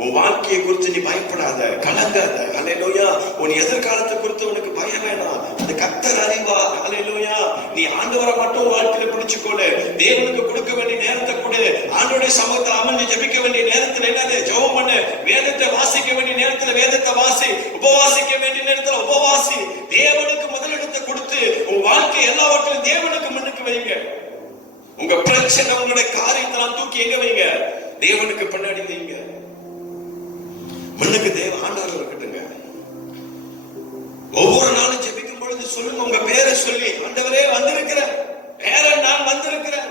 உன் வாழ்க்கையை குறித்து நீ பயப்படாத, கலங்காத. ஹல்லேலூயா. உன் எதிர்காலத்தை குறித்து உனக்கு பயம் வேணாம், அது கர்த்தர் அறிவார். ஹல்லேலூயா. நீ ஆண்டவரை மட்டும் வாழ்க்கையில பிடிச்சுக்கொள்ளு, தேவனுக்கு கொடுக்க வேண்டிய நேரத்தை கொடு, ஆண்டவருடைய சமூகத்தை அமர்ந்து ஜெபிக்க வேண்டிய நேரத்துல என்னது ஜெபம் பண்ணு, வேதத்தை வாசிக்க வேண்டிய நேரத்துல வேதத்தை வாசி, உபவாசிக்க வேண்டிய நேரத்துல உபவாசி. தேவனுக்கு முதலிடத்தை கொடுத்து உன் வாழ்க்கை எல்லாவற்றிலும் தேவனுக்கு முன்னுக்கு வைங்க. உங்க பிரச்சனை உங்களுடைய காரியத்தெல்லாம் தூக்கி எங்க வைங்க? தேவனுக்கு பின்னாடி வைங்க. முன்னுக்கு தேவ ஆண்டவர் இருக்கட்டுங்க. ஒவ்வொரு நாளும் ஜெபிக்கும் பொழுது சொல்லுங்க, உங்க பேரை சொல்லி, ஆண்டவரே வந்திருக்கிறேன், பேரன் நான் வந்திருக்கிறேன்.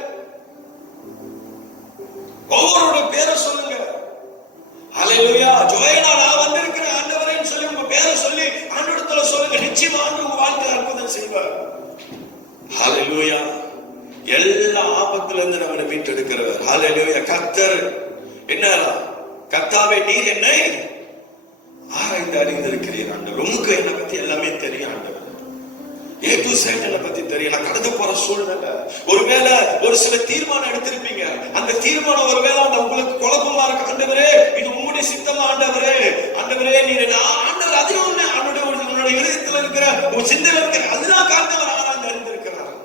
ஒவ்வொருடைய பேரை சொல்லுங்க. ஹல்லேலூயா. ஜோயனா நான் வந்திருக்கிறேன் ஆண்டவரேன்னு சொல்லி உங்க பேரை சொல்லி ஆண்டவரத்துல சொல்லுங்க. நிச்சயமா ஆண்டவர் உங்க வாழ்க்கையில அற்புதம் செய்வார். ஹல்லேலூயா. எல்லா ஆபத்துல இருந்து நம்மளை மீட்டெடுக்கிறவர். ஹல்லேலூயா. கர்த்தர் என்ன? கர்த்தாவே நீர் என்னை ஆராய்ந்து அறிந்திருக்கிறீர் ஆண்டவர். உங்களுக்கு என்னை பத்தி எல்லாமே தெரியும் ஆண்டவர். ஏ டு Z என்னை பத்தி தெரியும். நான் கடந்து போற சூழ்நிலை, ஒருவேளை ஒரு சில தீர்மானம் எடுத்திருப்பீங்க, அந்த தீர்மானம் ஒருவேளை உங்களுக்கு குழப்பமா இருக்கு. ஆண்டவரே இது உங்களுடைய சித்தமா? ஆண்டவரே ஆண்டவரே நீர் ஆண்டவர் அதையும் உன்னுடைய இதயத்துல இருக்கிற உன் சிந்தையில இருக்கிற எல்லா காரணங்களும் ஆராய்ந்து அறிந்திருக்கிறார்.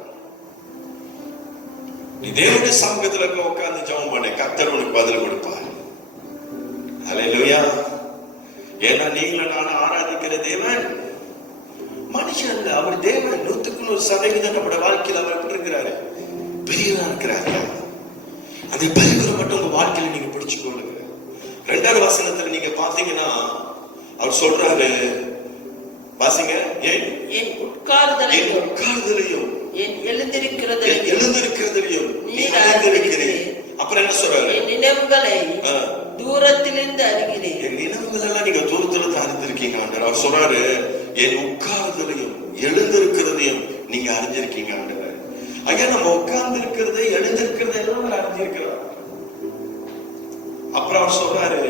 நீ தேவனுடைய சமூகத்துல உட்கார்ந்து ஜெபம் பண்ணு, கர்த்தர் உனக்கு பதில் கொடுப்பார். ஹல்லேலூயா. ஏன்னா நீங்கள நான் ஆராதிக்கிற தேவன் மனுஷன் அல்ல, அவர் தேவன். 100% நம்முடைய வாழ்க்கையில் அவர் எப்படி இருக்கிறாரு? பெரியவரா இருக்கிறாரு. அந்த பெரியவரை மட்டும் உங்க வாழ்க்கையில நீங்க பிடிச்சு கொள்ளுங்க. 2வது வசனத்துல நீங்க பாத்தீங்கன்னா அவர் சொல்றாரு, வாசிங்க, என் உட்கார்தலையும் என் எழுந்திருக்கிறதையும் நீர் அறிந்திருக்கிறீர். அப்புறம் என்ன சொல்றாரு? என் நினைவுகளை தூரத்திலிருந்து அறிகிறேன். என் நினைவுகள் எல்லாம் நீங்க தூரத்திலிருந்து அறிந்திருக்கீங்க ஆண்டவர். அவர் சொல்றாரு, என் உட்கார்தலையும் எழுந்திருக்கிறதையும் நீங்க அறிஞ்சிருக்கீங்க ஆண்டவர். ஐயா, நம்ம உட்கார்ந்து இருக்கிறதை எழுந்திருக்கிறதை எல்லாம் அறிஞ்சிருக்கிறார். அப்புறம் அவர் சொல்றாரு,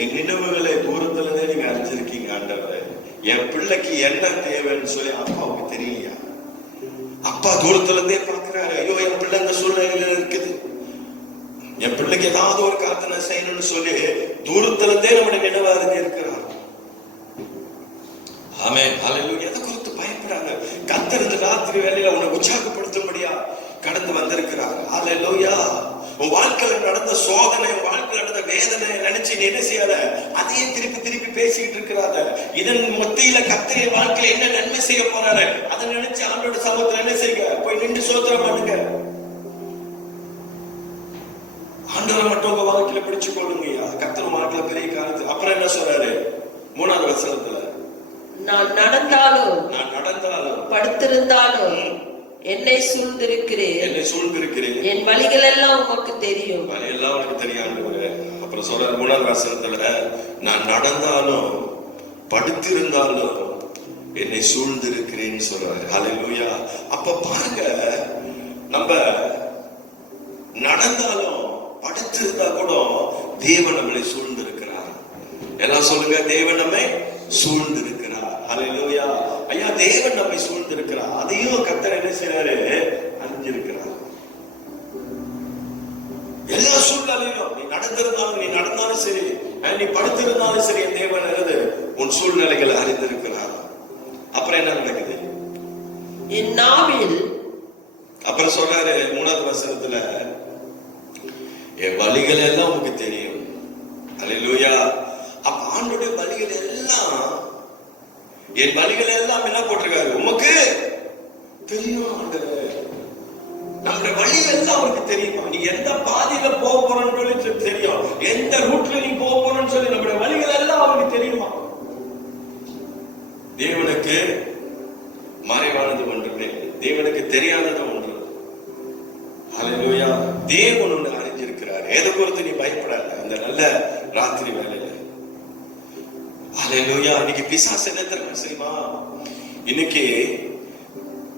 என் நினைவுகளை தூரத்திலிருந்தே நீங்க அறிஞ்சிருக்கீங்க ஆண்டவர். என் பிள்ளைக்கு என்ன தேவைன்னு சொல்லி அப்பாவுக்கு தெரியலையா? அப்பா தூரத்துல இருந்தே பாக்குறாரு, ஐயோ என் பிள்ளை இந்த சூழ்நிலையில இருக்குது, என் பிள்ளைக்கு ஏதாவது ஒரு காரணம் செய்யணும்னு சொல்லி தூரத்துல இருந்தே நம்முடைய நினைவு அறிஞ்சு இருக்கிறார். ஆமென். ஹல்லேலூயா. எதை குறித்து பயப்படாத. கர்த்தர் இந்த ராத்திரி வேளையில உன்னை உற்சாகப்படுத்தும்படியா கடந்து வந்திருக்கிறார். ஹல்லேலூயா. உன் வாழ்க்கையில நடந்த சோதனை, உன் வாழ்க்கையில நடந்த வேதனை நினைச்சு நீ என்ன செய்யாத, அதையே திருப்பி திருப்பி பேசிக்கிட்டு இருக்கிறாத. இதன் மத்தியில கர்த்தர் வாழ்க்கையில என்ன நன்மை செய்ய போறாரு அதை நினைச்சு ஆண்டோட சமூகத்துல என்ன செய்யுங்க, போய் நின்று சோதனை பண்ணுங்க. ஆண்டவரை மட்டும் உங்க வாழ்க்கையில பிடிச்சு கொள்ளுங்க. கர்த்தர் வாழ்க்கையில பெரிய காரியத்தை. அப்புறம் என்ன சொல்றாரு 3வது வசனத்துல, நான் நடந்தாலும் படுத்திருந்தாலும் என்னை சூழ்ந்திருக்கிறேன், என் வழிகள் எல்லாம் உமக்கு தெரியும். வழியெல்லாம் உனக்கு தெரியும் ஆண்டவரே. அப்புறம் சொல்றாரு 3வது வசனத்துல, நான் நடந்தாலும் படுத்திருந்தாலும் என்னை சூழ்ந்திருக்கிறேன்னு சொல்றாரு. ஹல்லேலூயா. அப்ப பாருங்க, நம்ம நடந்தாலும் படுத்திருந்தா கூட தேவன் நம்மளை சூழ்ந்திருக்கிறார். எல்லாம் சொல்லுங்க, தேவன் நம்மை சூழ்ந்திருக்கிறார். ஹல்லேலூயா. ஐயா, தேவன் நம்மை சூழ்ந்திருக்கிறார். அதையும் கர்த்தர் என்ன செய்யறாரு? அறிஞ்சிருக்கிறார். நடந்திருந்தாலும், நீ நடந்தாலும் சரி, நீ படுத்திருந்தாலும் சரி, என் தேவன் என்னது உன் சூழ்நிலைகளை அறிந்திருக்கிறார். அப்புறம் என்ன நடக்குது? என் நாவில், அப்புறம் சொல்றாரு 3வது வசனத்துல, என் வழிகள் எல்லாம் உனக்கு தெரியும். அல்லேலூயா. அப்ப ஆண்டோடைய வழிகள் எல்லாம், என் வழிகள் எல்லாம் என்ன போட்டிருக்காரு? உமக்கு தெரியும் ஆண்டவர். நம்முடைய வழிகள் எல்லாம் அவருக்கு தெரியுமா? நீ எந்த பாதையில போக போறன்னு சொல்லி தெரியும், எந்த ரூட்ல நீ போக போறன்னு சொல்லி நம்முடைய வழிகள் எல்லாம் அவருக்கு தெரியுமா? தேவனுக்கு மறைவானது ஒன்றுமே, தேவனுக்கு தெரியாதது ஒன்று. அல்லேலூயா. தேவன் ஒன்று அறிஞ்சிருக்கிறார். எதை பொறுத்து நீ பயப்படாத அந்த நல்ல ராத்திரி வேலையில. அல்லேலூயா. இன்னைக்கு பிசாசு என்ன தெரியுமா? இன்னைக்கு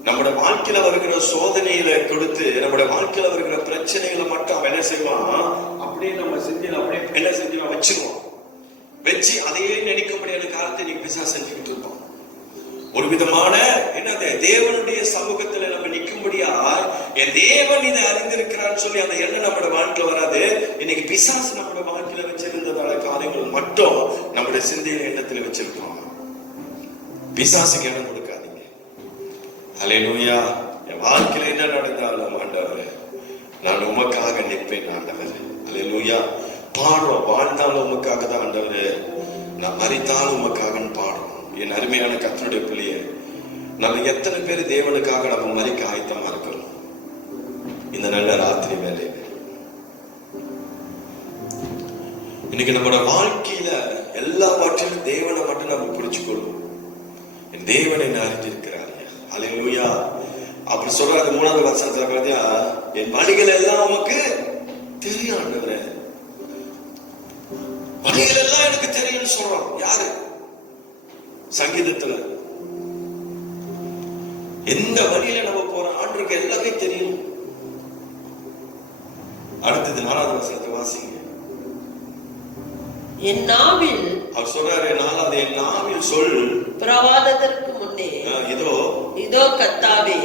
நம்முடைய வாழ்க்கையில வருகிற சோதனையில கொடுத்து, நம்முடைய வாழ்க்கையில வருகிற பிரச்சனைகளை மட்டும் அவன் என்ன செய்வான்? அப்படியே நம்ம செஞ்சு அப்படியே என்ன செஞ்சு வச்சிருவோம். வச்சு அதையே நினைக்க முடியாத காலத்தை நீங்க பிசாசு செஞ்சுக்கிட்டு இருப்போம். ஒரு விதமான என்னது, தேவனுடைய சமூகத்துல நம்ம நிற்கும்படியா என் தேவன் இதை அறிந்திருக்கிறான்னு சொல்லி அந்த எண்ணம் நம்முடைய வாழ்க்கையில வராது. இன்னைக்கு பிசாசு நம்முடைய வாழ்க்கையில வச்சிருந்ததால காரியங்கள் மட்டும் நம்முடைய சிந்தையில எண்ணத்துல வச்சிருக்கோம். பிசாசுக்கு எண்ணம் கொடுக்காதீங்க. அல்லேலூயா. என் வாழ்க்கையில என்ன நடந்தாலும் ஆண்டவரே, நான் உமக்காக நிற்பேன் ஆண்டவரே. அல்லேலூயா. பாடுறோம், வாழ்ந்தாலும் உமக்காக தான் ஆண்டவரே, நான் மரித்தாலும் உமக்காக பாடுறோம். என் அருமையான கர்த்தருடைய பிள்ளையே, நம்ம எத்தனை பேர் தேவனுக்காக நம்ம மரிக்க ஆயத்தமா இருக்கணும் இந்த நல்ல ராத்திரி வேலையில? இன்னைக்கு நம்மளோட வாழ்க்கையில எல்லாவற்றிலும் தேவனை மட்டும் நம்ம புரிச்சுக்கொள்ளும். என் தேவன் என்ன அறிஞ்சிருக்கிறார். அல்லேலூயா. அப்படி சொல்றாரு 3வது வசனத்துல பாத்தியா, என் வழிகள் எல்லாம் உமக்கு தெரியும் ஆண்டவரே. வழிகள் எல்லாம் எனக்கு தெரியும்னு சொல்றோம். யாரு? சங்கீதத்துல எந்த வழியில நம்ம போறோம் ஆண்டவருக்கு எல்லாமே தெரியும். அடுத்தது 4வது வசனத்தை வாசிங்க. என் நாவில், அவர் சொல்றாரு 4வது, என் நாவில் சொல் பிரவாதத்திற்கு முன்னே இதோ இதோ கர்த்தாவே,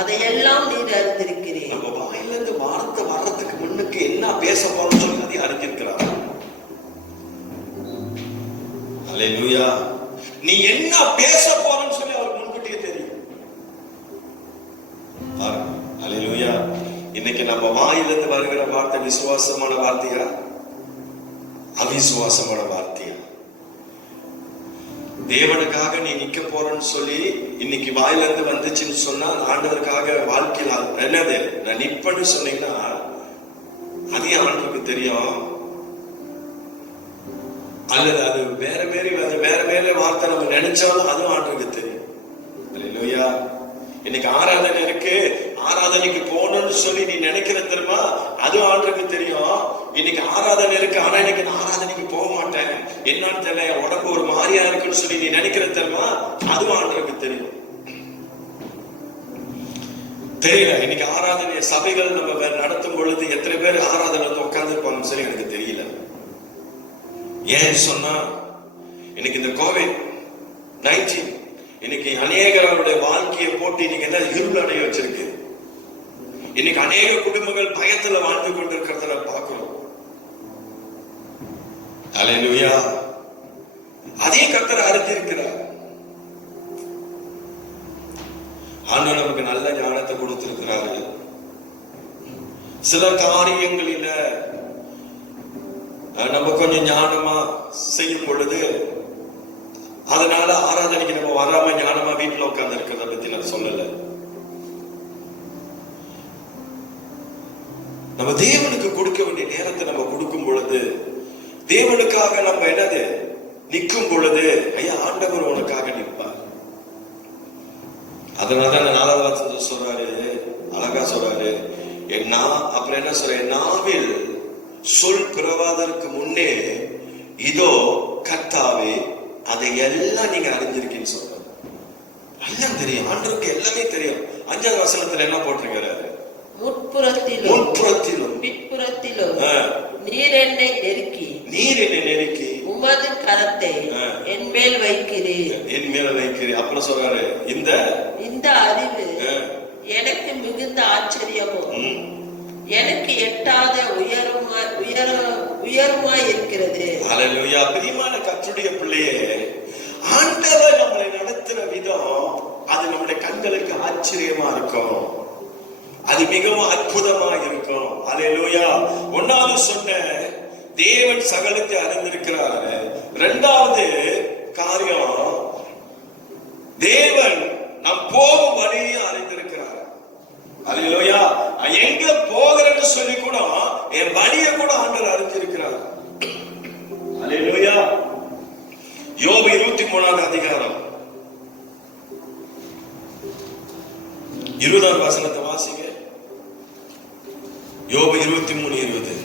அதையெல்லாம் நீர் அறிந்திருக்கிறேன். நம்ம வாயிலிருந்து வார்த்தை வர்றதுக்கு முன்னுக்கு என்ன பேச போறோம்னு சொல்லி அதை அறிஞ்சிருக்கிறார். அல்லேலூயா. நீ என்ன பேச போறன்னு சொல்லி அவருக்கு முன்கூட்டியே தெரியும். அல்லேலூயா. இன்னைக்கு நம்ம வாயிலிருந்து வருகிற வார்த்தை விசுவாசமான வார்த்தையா, அவிசுவாசமான வார்த்தையா? தேவனுக்காக நீ நிக்க போறன்னு சொல்லி இன்னைக்கு வாயிலிருந்து வந்துச்சுன்னு சொன்னா, ஆண்டவருக்காக வாழ்க்கையில என்னது நான் நிப்பன்னு சொன்னீங்கன்னா அதையும் ஆண்டவருக்கு தெரியும். அல்லது அது வேற வேற வார்த்தை நம்ம நினைச்சாலும் அதுவும் ஆண்டவருக்கு தெரியும். அல்லேலூயா. இன்னைக்கு ஆராதனை இருக்கு, ஆராதனைக்கு போகணும்னு சொல்லி நீ நினைக்கிற தெரியுமா, அதுவும் ஆண்டவருக்கு தெரியும். இன்னைக்கு ஆராதனை இருக்கு, ஆனா இன்னைக்கு நான் ஆராதனைக்கு போக மாட்டேன், என்னன்னு தெரியல, உடம்பு ஒரு மாதிரியா இருக்குன்னு சொல்லி நீ நினைக்கிற தெரியுமா, அதுவும் ஆண்டவருக்கு தெரியும். தெரியல. இன்னைக்கு ஆராதனை சபைகள் நம்ம நடத்தும் பொழுது எத்தனை பேர் ஆராதனை வந்து உட்கார்ந்து இருப்பாங்கன்னு சொல்லி எனக்கு தெரியல. ஏன் சொன்னா, இன்னைக்கு இந்த COVID-19 இன்னைக்கு அநேகருடைய வாழ்க்கையை போட்டு இன்னைக்கு என்ன இருள் அடைய வச்சிருக்கு. இன்னைக்கு அநேக குடும்பங்கள் பயத்துல வாழ்ந்து கொண்டிருக்கிறத நம்ம பார்க்கிறோம். அல்லேலூயா. அதே கர்த்தர் அறிந்திருக்கிறார். ஆண்டவர் நமக்கு நல்ல ஞானத்தை கொடுத்திருக்கிறாரு. சில காரியங்களில நம்ம கொஞ்சம் ஞானமா செய்யும் பொழுது, அதனால ஆராதனைக்கு நம்ம வராம ஞானமா வீட்டுல உட்கார்ந்து இருக்கிறத பத்தி நான் சொல்லல. நம்ம தேவனுக்கு கொடுக்க வேண்டிய நேரத்தை நம்ம கொடுக்கும் பொழுது, தேவனுக்காக நம்ம என்னது நிற்கும் பொழுது, ஐயா ஆண்டவர் உனக்காக நிற்பார். அதனாலதான் 4வது வசனத்துல சொல்றாரு, அழகா சொல்றாரு, அப்புறம் என்ன சொல்ற, நாவில் சொல் பிறவாதற்கு முன்னே இதோ கர்த்தாவே, அதை எல்லாம் நீங்க அறிஞ்சிருக்கீன்னு சொல்றாரு. எல்லாம் தெரியும் ஆண்டவருக்கு, எல்லாமே தெரியும். 5வது வசனத்துல என்ன போட்டிருக்காரு, முற்புறத்திலும் பிற்புறத்திலும் நீர் என்னை நெருக்கி உமது கரத்தை என் மேல் வைக்கிறேன். அப்புறம் சொல்றாரு, இந்த அறிவு எனக்கு மிகுந்த ஆச்சரியமும் எனக்கு எட்டாத உயரமாய் இருக்கிறது. ஹல்லேலூயா. பிரியமான கர்த்தருடைய பிள்ளையே, ஆண்டவர் நம்மளை நடத்துற விதம் அது நம்முடைய கண்களுக்கு ஆச்சரியமா இருக்கும். அது மிகவும் அற்புதமா இருக்கும். ஹல்லேலூயா. ஒன்னாவது சொன்ன தேவன் சகலத்தை அறிந்திருக்கிறார். இரண்டாவது காரியம், தேவன் நாம் போகும் வழியை அறிந்திருக்கிறார். ஹல்லேலூயா. எங்க போகிறேன்னு சொல்லி கூட என் வழியை கூட ஆண்டவர் அறிந்திருக்கிறார். ஹல்லேலூயா. யோபு 23வது அதிகாரம் 20வது வசனத்தை வாசிங்க. யோபு 23:20.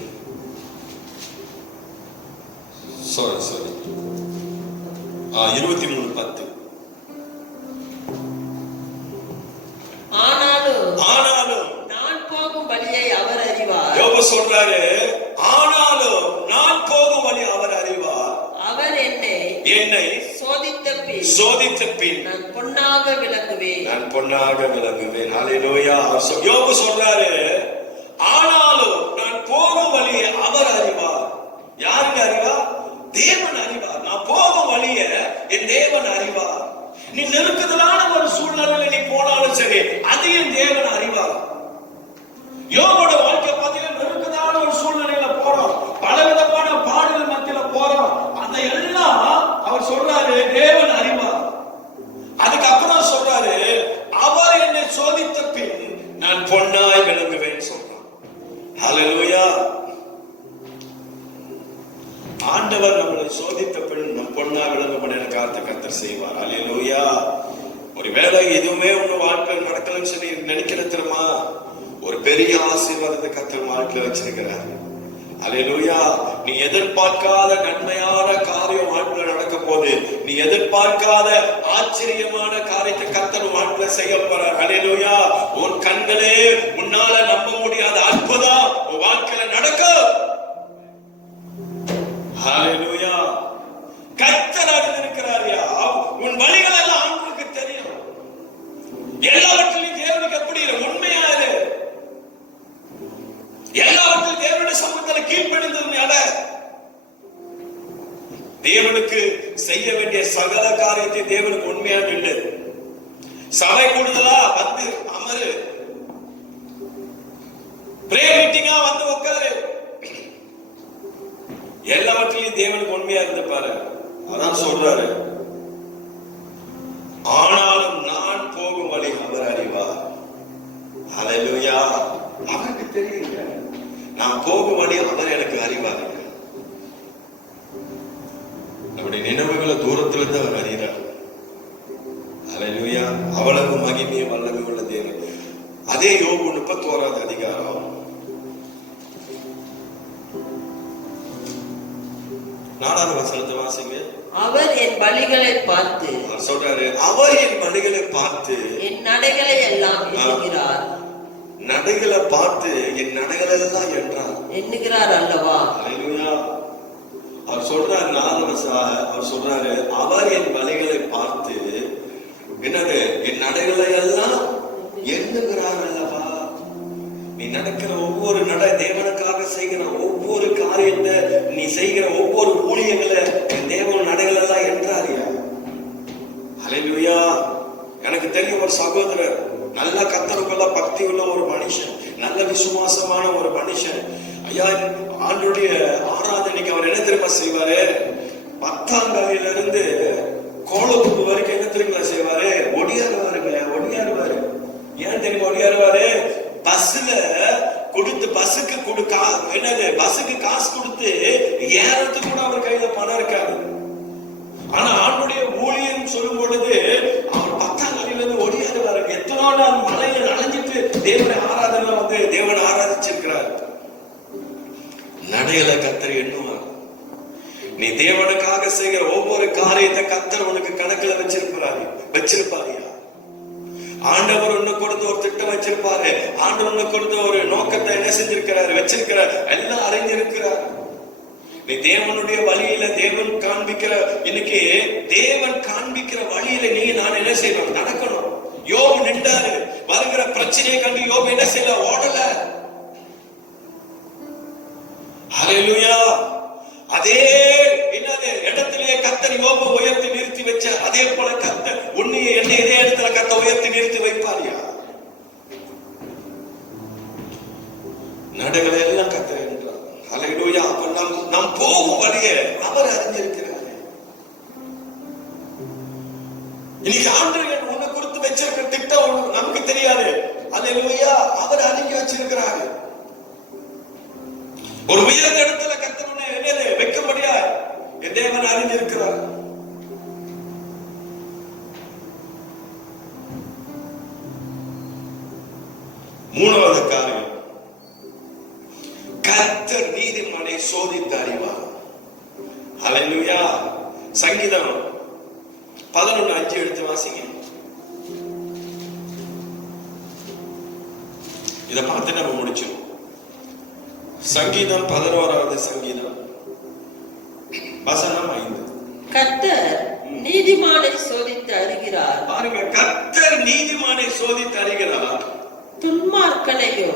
சாரி 23:10. ஆனாலும் நான் போகும் வழியை அவர் அறிவார். யோபு சொல்றாரு, ஆனாலும் நான் போகும் வழி அவர் அறிவார். அவர் என்னை சோதித்த பின் நான் பொன்னாக விளங்குவேன். ஹல்லேலூயா. யோபு சொல்றாரு, ஆனாலும் நான் போகும் வழியை அவர் அறிவார். யாருக்கு அறிவார்? தேவன் அறிவார். நான் போகும் வழியை என் தேவன் அறிவார். நீ நெருக்குதலான ஒரு சூழ்நிலையில நீ போனாலும் சரி, அதையும் தேவன் அறிவார். யோபோட வாழ்க்கை பார்த்தீங்கன்னா நெருக்குதலான ஒரு சூழ்நிலையில போறோம், பலவிதமான பாடுகள் மத்தியில போறோம். அந்த எல்லாம் அவர் சொல்றாரு தேவன் அறிவார். அதுக்கப்புறம் சொல்றாரு, அவர் என்னை சோதித்த பின் நான் பொன்னாய் விளங்குவேன் சொல்றான். ஹல்லேலூயா. ஆண்டவர் நம்மளை சோதித்த பின் நம் பொன்னா விளங்கும்படி கர்த்தர் செய்வார். ஹல்லேலூயா. ஒரு வேளை எதுவுமே உங்க வாழ்க்கையில் நடக்கலன்னு சொல்லி நினைக்கிற தெரியுமா, ஒரு பெரிய ஆசீர்வாதத்தை கர்த்தர் வாழ்க்கையில வச்சிருக்கிறார். ஹல்லேலூயா. நீ எதிர்பார்க்காத நன்மையான காரியம் வாழ்க்கையில நடக்க போது, நீ எதிர்பார்க்காத ஆச்சரியமான காரியத்தை கர்த்தர் வாழ்க்கையில செய்ய போறார். ஹல்லேலூயா. உன் கண்களே உன்னால நம்ப முடியாத அற்புதம் உன் வாழ்க்கையில நடக்கும். ஹல்லேலூயா. கர்த்தர் அறிந்திருக்கிறாரியா, உன் வழிகள் எல்லாம் ஆண்டவருக்கு தெரியும். எல்லாவற்றிலும் தேவனுக்கு எப்படி உண்மையா இரு. எல்லாவற்றிலும் தேவனுடைய சமூகத்தில் கீழ்ப்படிந்து நட. தேவனுக்கு செய்ய வேண்டிய சகல காரியத்தை தேவனுக்கு உண்மையா நின்று சபை கூடுதலா வந்து அமரு, பிரேயர் மீட்டிங்கா வந்து உட்காரு. எல்லாவற்றிலும் தேவனுக்கு உண்மையா இருந்து பாரு. அதான் சொல்றாரு, ஆனாலும் நான் போகும் வழி அவர் அறிவார். ஹல்லேலூயா. அவருக்கு தெரியுங்க, நான் போகும் வழி அவர் எனக்கு அறிவார். நம்முடைய நினைவுகளை தூரத்துல இருந்து அவர் அறிகிறார். ஹல்லேலூயா. அவ்வளவு மகிமையை வல்லமை உள்ள தேவன். அதே யோபு 31வது அதிகாரம் 4வது வசனத்தை வாசிங்க. அவர் என் வழிகளை பார்த்து சொல்றாரு, அவர் என் வழிகளை பார்த்து என் நடைகளை எல்லாம் எண்ணுகிறார். நடைகளை பார்த்து என் நடைகளை எல்லாம் எண்ணுகிறார் அல்லவா. ஹல்லேலூயா. அவர் சொல்றாரு, 4வது அவர் சொல்றாரு, அவர் என் வழிகளை பார்த்து என்னது என் நடைகளை எல்லாம் எண்ணுகிறார் அல்லவா. நீ நடக்கிற ஒவ்வொரு நடை, தேவனுக்காக செய்கிற ஒவ்வொரு காரியத்தை, நீ செய்கிற ஒவ்வொரு ஊழியங்களை தேவன் நடைகள் எல்லாம் என்றாரியா. ஹல்லேலூயா. எனக்கு தெரியும் ஒரு சகோதரர், நல்ல கர்த்தருக்குள்ள பக்தி உள்ள ஒரு மனுஷன், நல்ல விசுவாசமான ஒரு மனுஷன். ஐயா, ஆண்டுடைய ஆராதனைக்கு அவர் என்ன தெரியுமா செய்வாரு, 10ஆம் காலையில இருந்து கோலப்புக்கு வரைக்கும் என்ன தெரியுமா செய்வாரு, ஒடியாருவாரு. ஏன் தெரியுமா ஒடியாருவாரு? பஸ்ல கொடுத்து பஸ்ஸுக்கு காசு கொடுத்து ஏறத்துக்கு கூட அவர் கையில பணம் இருக்காது. ஆனா ஆண்டுடைய ஊழியம் சொல்லும் பொழுது அவர் 10ஆம் காலையில இருந்து ஒடியாருவாரு. எத்தனோ நாள் மலையில நனைஞ்சிட்டு தேவனை ஆராதிச்சிருக்கிறார். நடையில கர்த்தர் எண்ணுவார். நீ தேவனுக்காக செய்கிற ஒவ்வொரு காரியத்தை கர்த்தர் உனக்கு கணக்குல வச்சிருப்பாரியா. ஆண்டவர் உன்னை கொடுத்து ஒரு திட்டம் வச்சிருப்பாரு. ஆண்டவர் உன்னை கொடுத்த ஒரு நோக்கத்தை என்ன செஞ்சிருக்கிறாரு, வச்சிருக்கிறார், எல்லாம் அறிஞ்சிருக்கிறார். நீ தேவனுடைய வழியில தேவன் காண்பிக்கிற, இன்னைக்கு தேவன் காண்பிக்கிற வழியில நீ நான் என்ன செய்யணும், நடக்கணும். யோபு நின்றாரு. வருகிற பிரச்சனையை கண்டு யோபு என்ன செய்யல, ஓடல. ஹல்லேலூயா. அதே என்னது இடத்திலே கர்த்தர் யோபை உயர்த்தி நிறுத்தி வச்ச அதே போல கர்த்தர் உன்னை என்னை இதே இடத்துல கர்த்தர் உயர்த்தி நிறுத்தி வைப்பாரியா? நடுகளை எல்லாம் கர்த்தர் என்றார். ஹல்லேலூயா. அப்ப நாம் போகும் வழியே அவர் அறிஞ்சிருக்கிறார். இன்னைக்கு ஆண்டவர் உன்னை குறித்து வச்சிருக்கிற திட்டம் நமக்கு தெரியாது. ஹல்லேலூயா. அவர் அறிஞ்சு வச்சிருக்கிறாரு. ஒரு உயர்ந்த இடத்துல கர்த்தர் உன்னை வைக்கும்படியா என் தேவன் அறிந்திருக்கிறார். மூணாவது காரியம், கர்த்தர் நீதிமானை சோதித்து அறிவார். ஹல்லேலூயா. சங்கீதம் 11:5 எடுத்து வாசிங்க. இதை பார்த்து நம்ம முடிச்சிடும். சங்கீதம் 11வது சங்கீதம் வசனம் 5. கர்த்தர் நீதிமானை சோதித்து அறிகிறார். பாருங்க, கர்த்தர் நீதிமானை சோதித்து அறிகிறார். துன்மார்க்கனையோ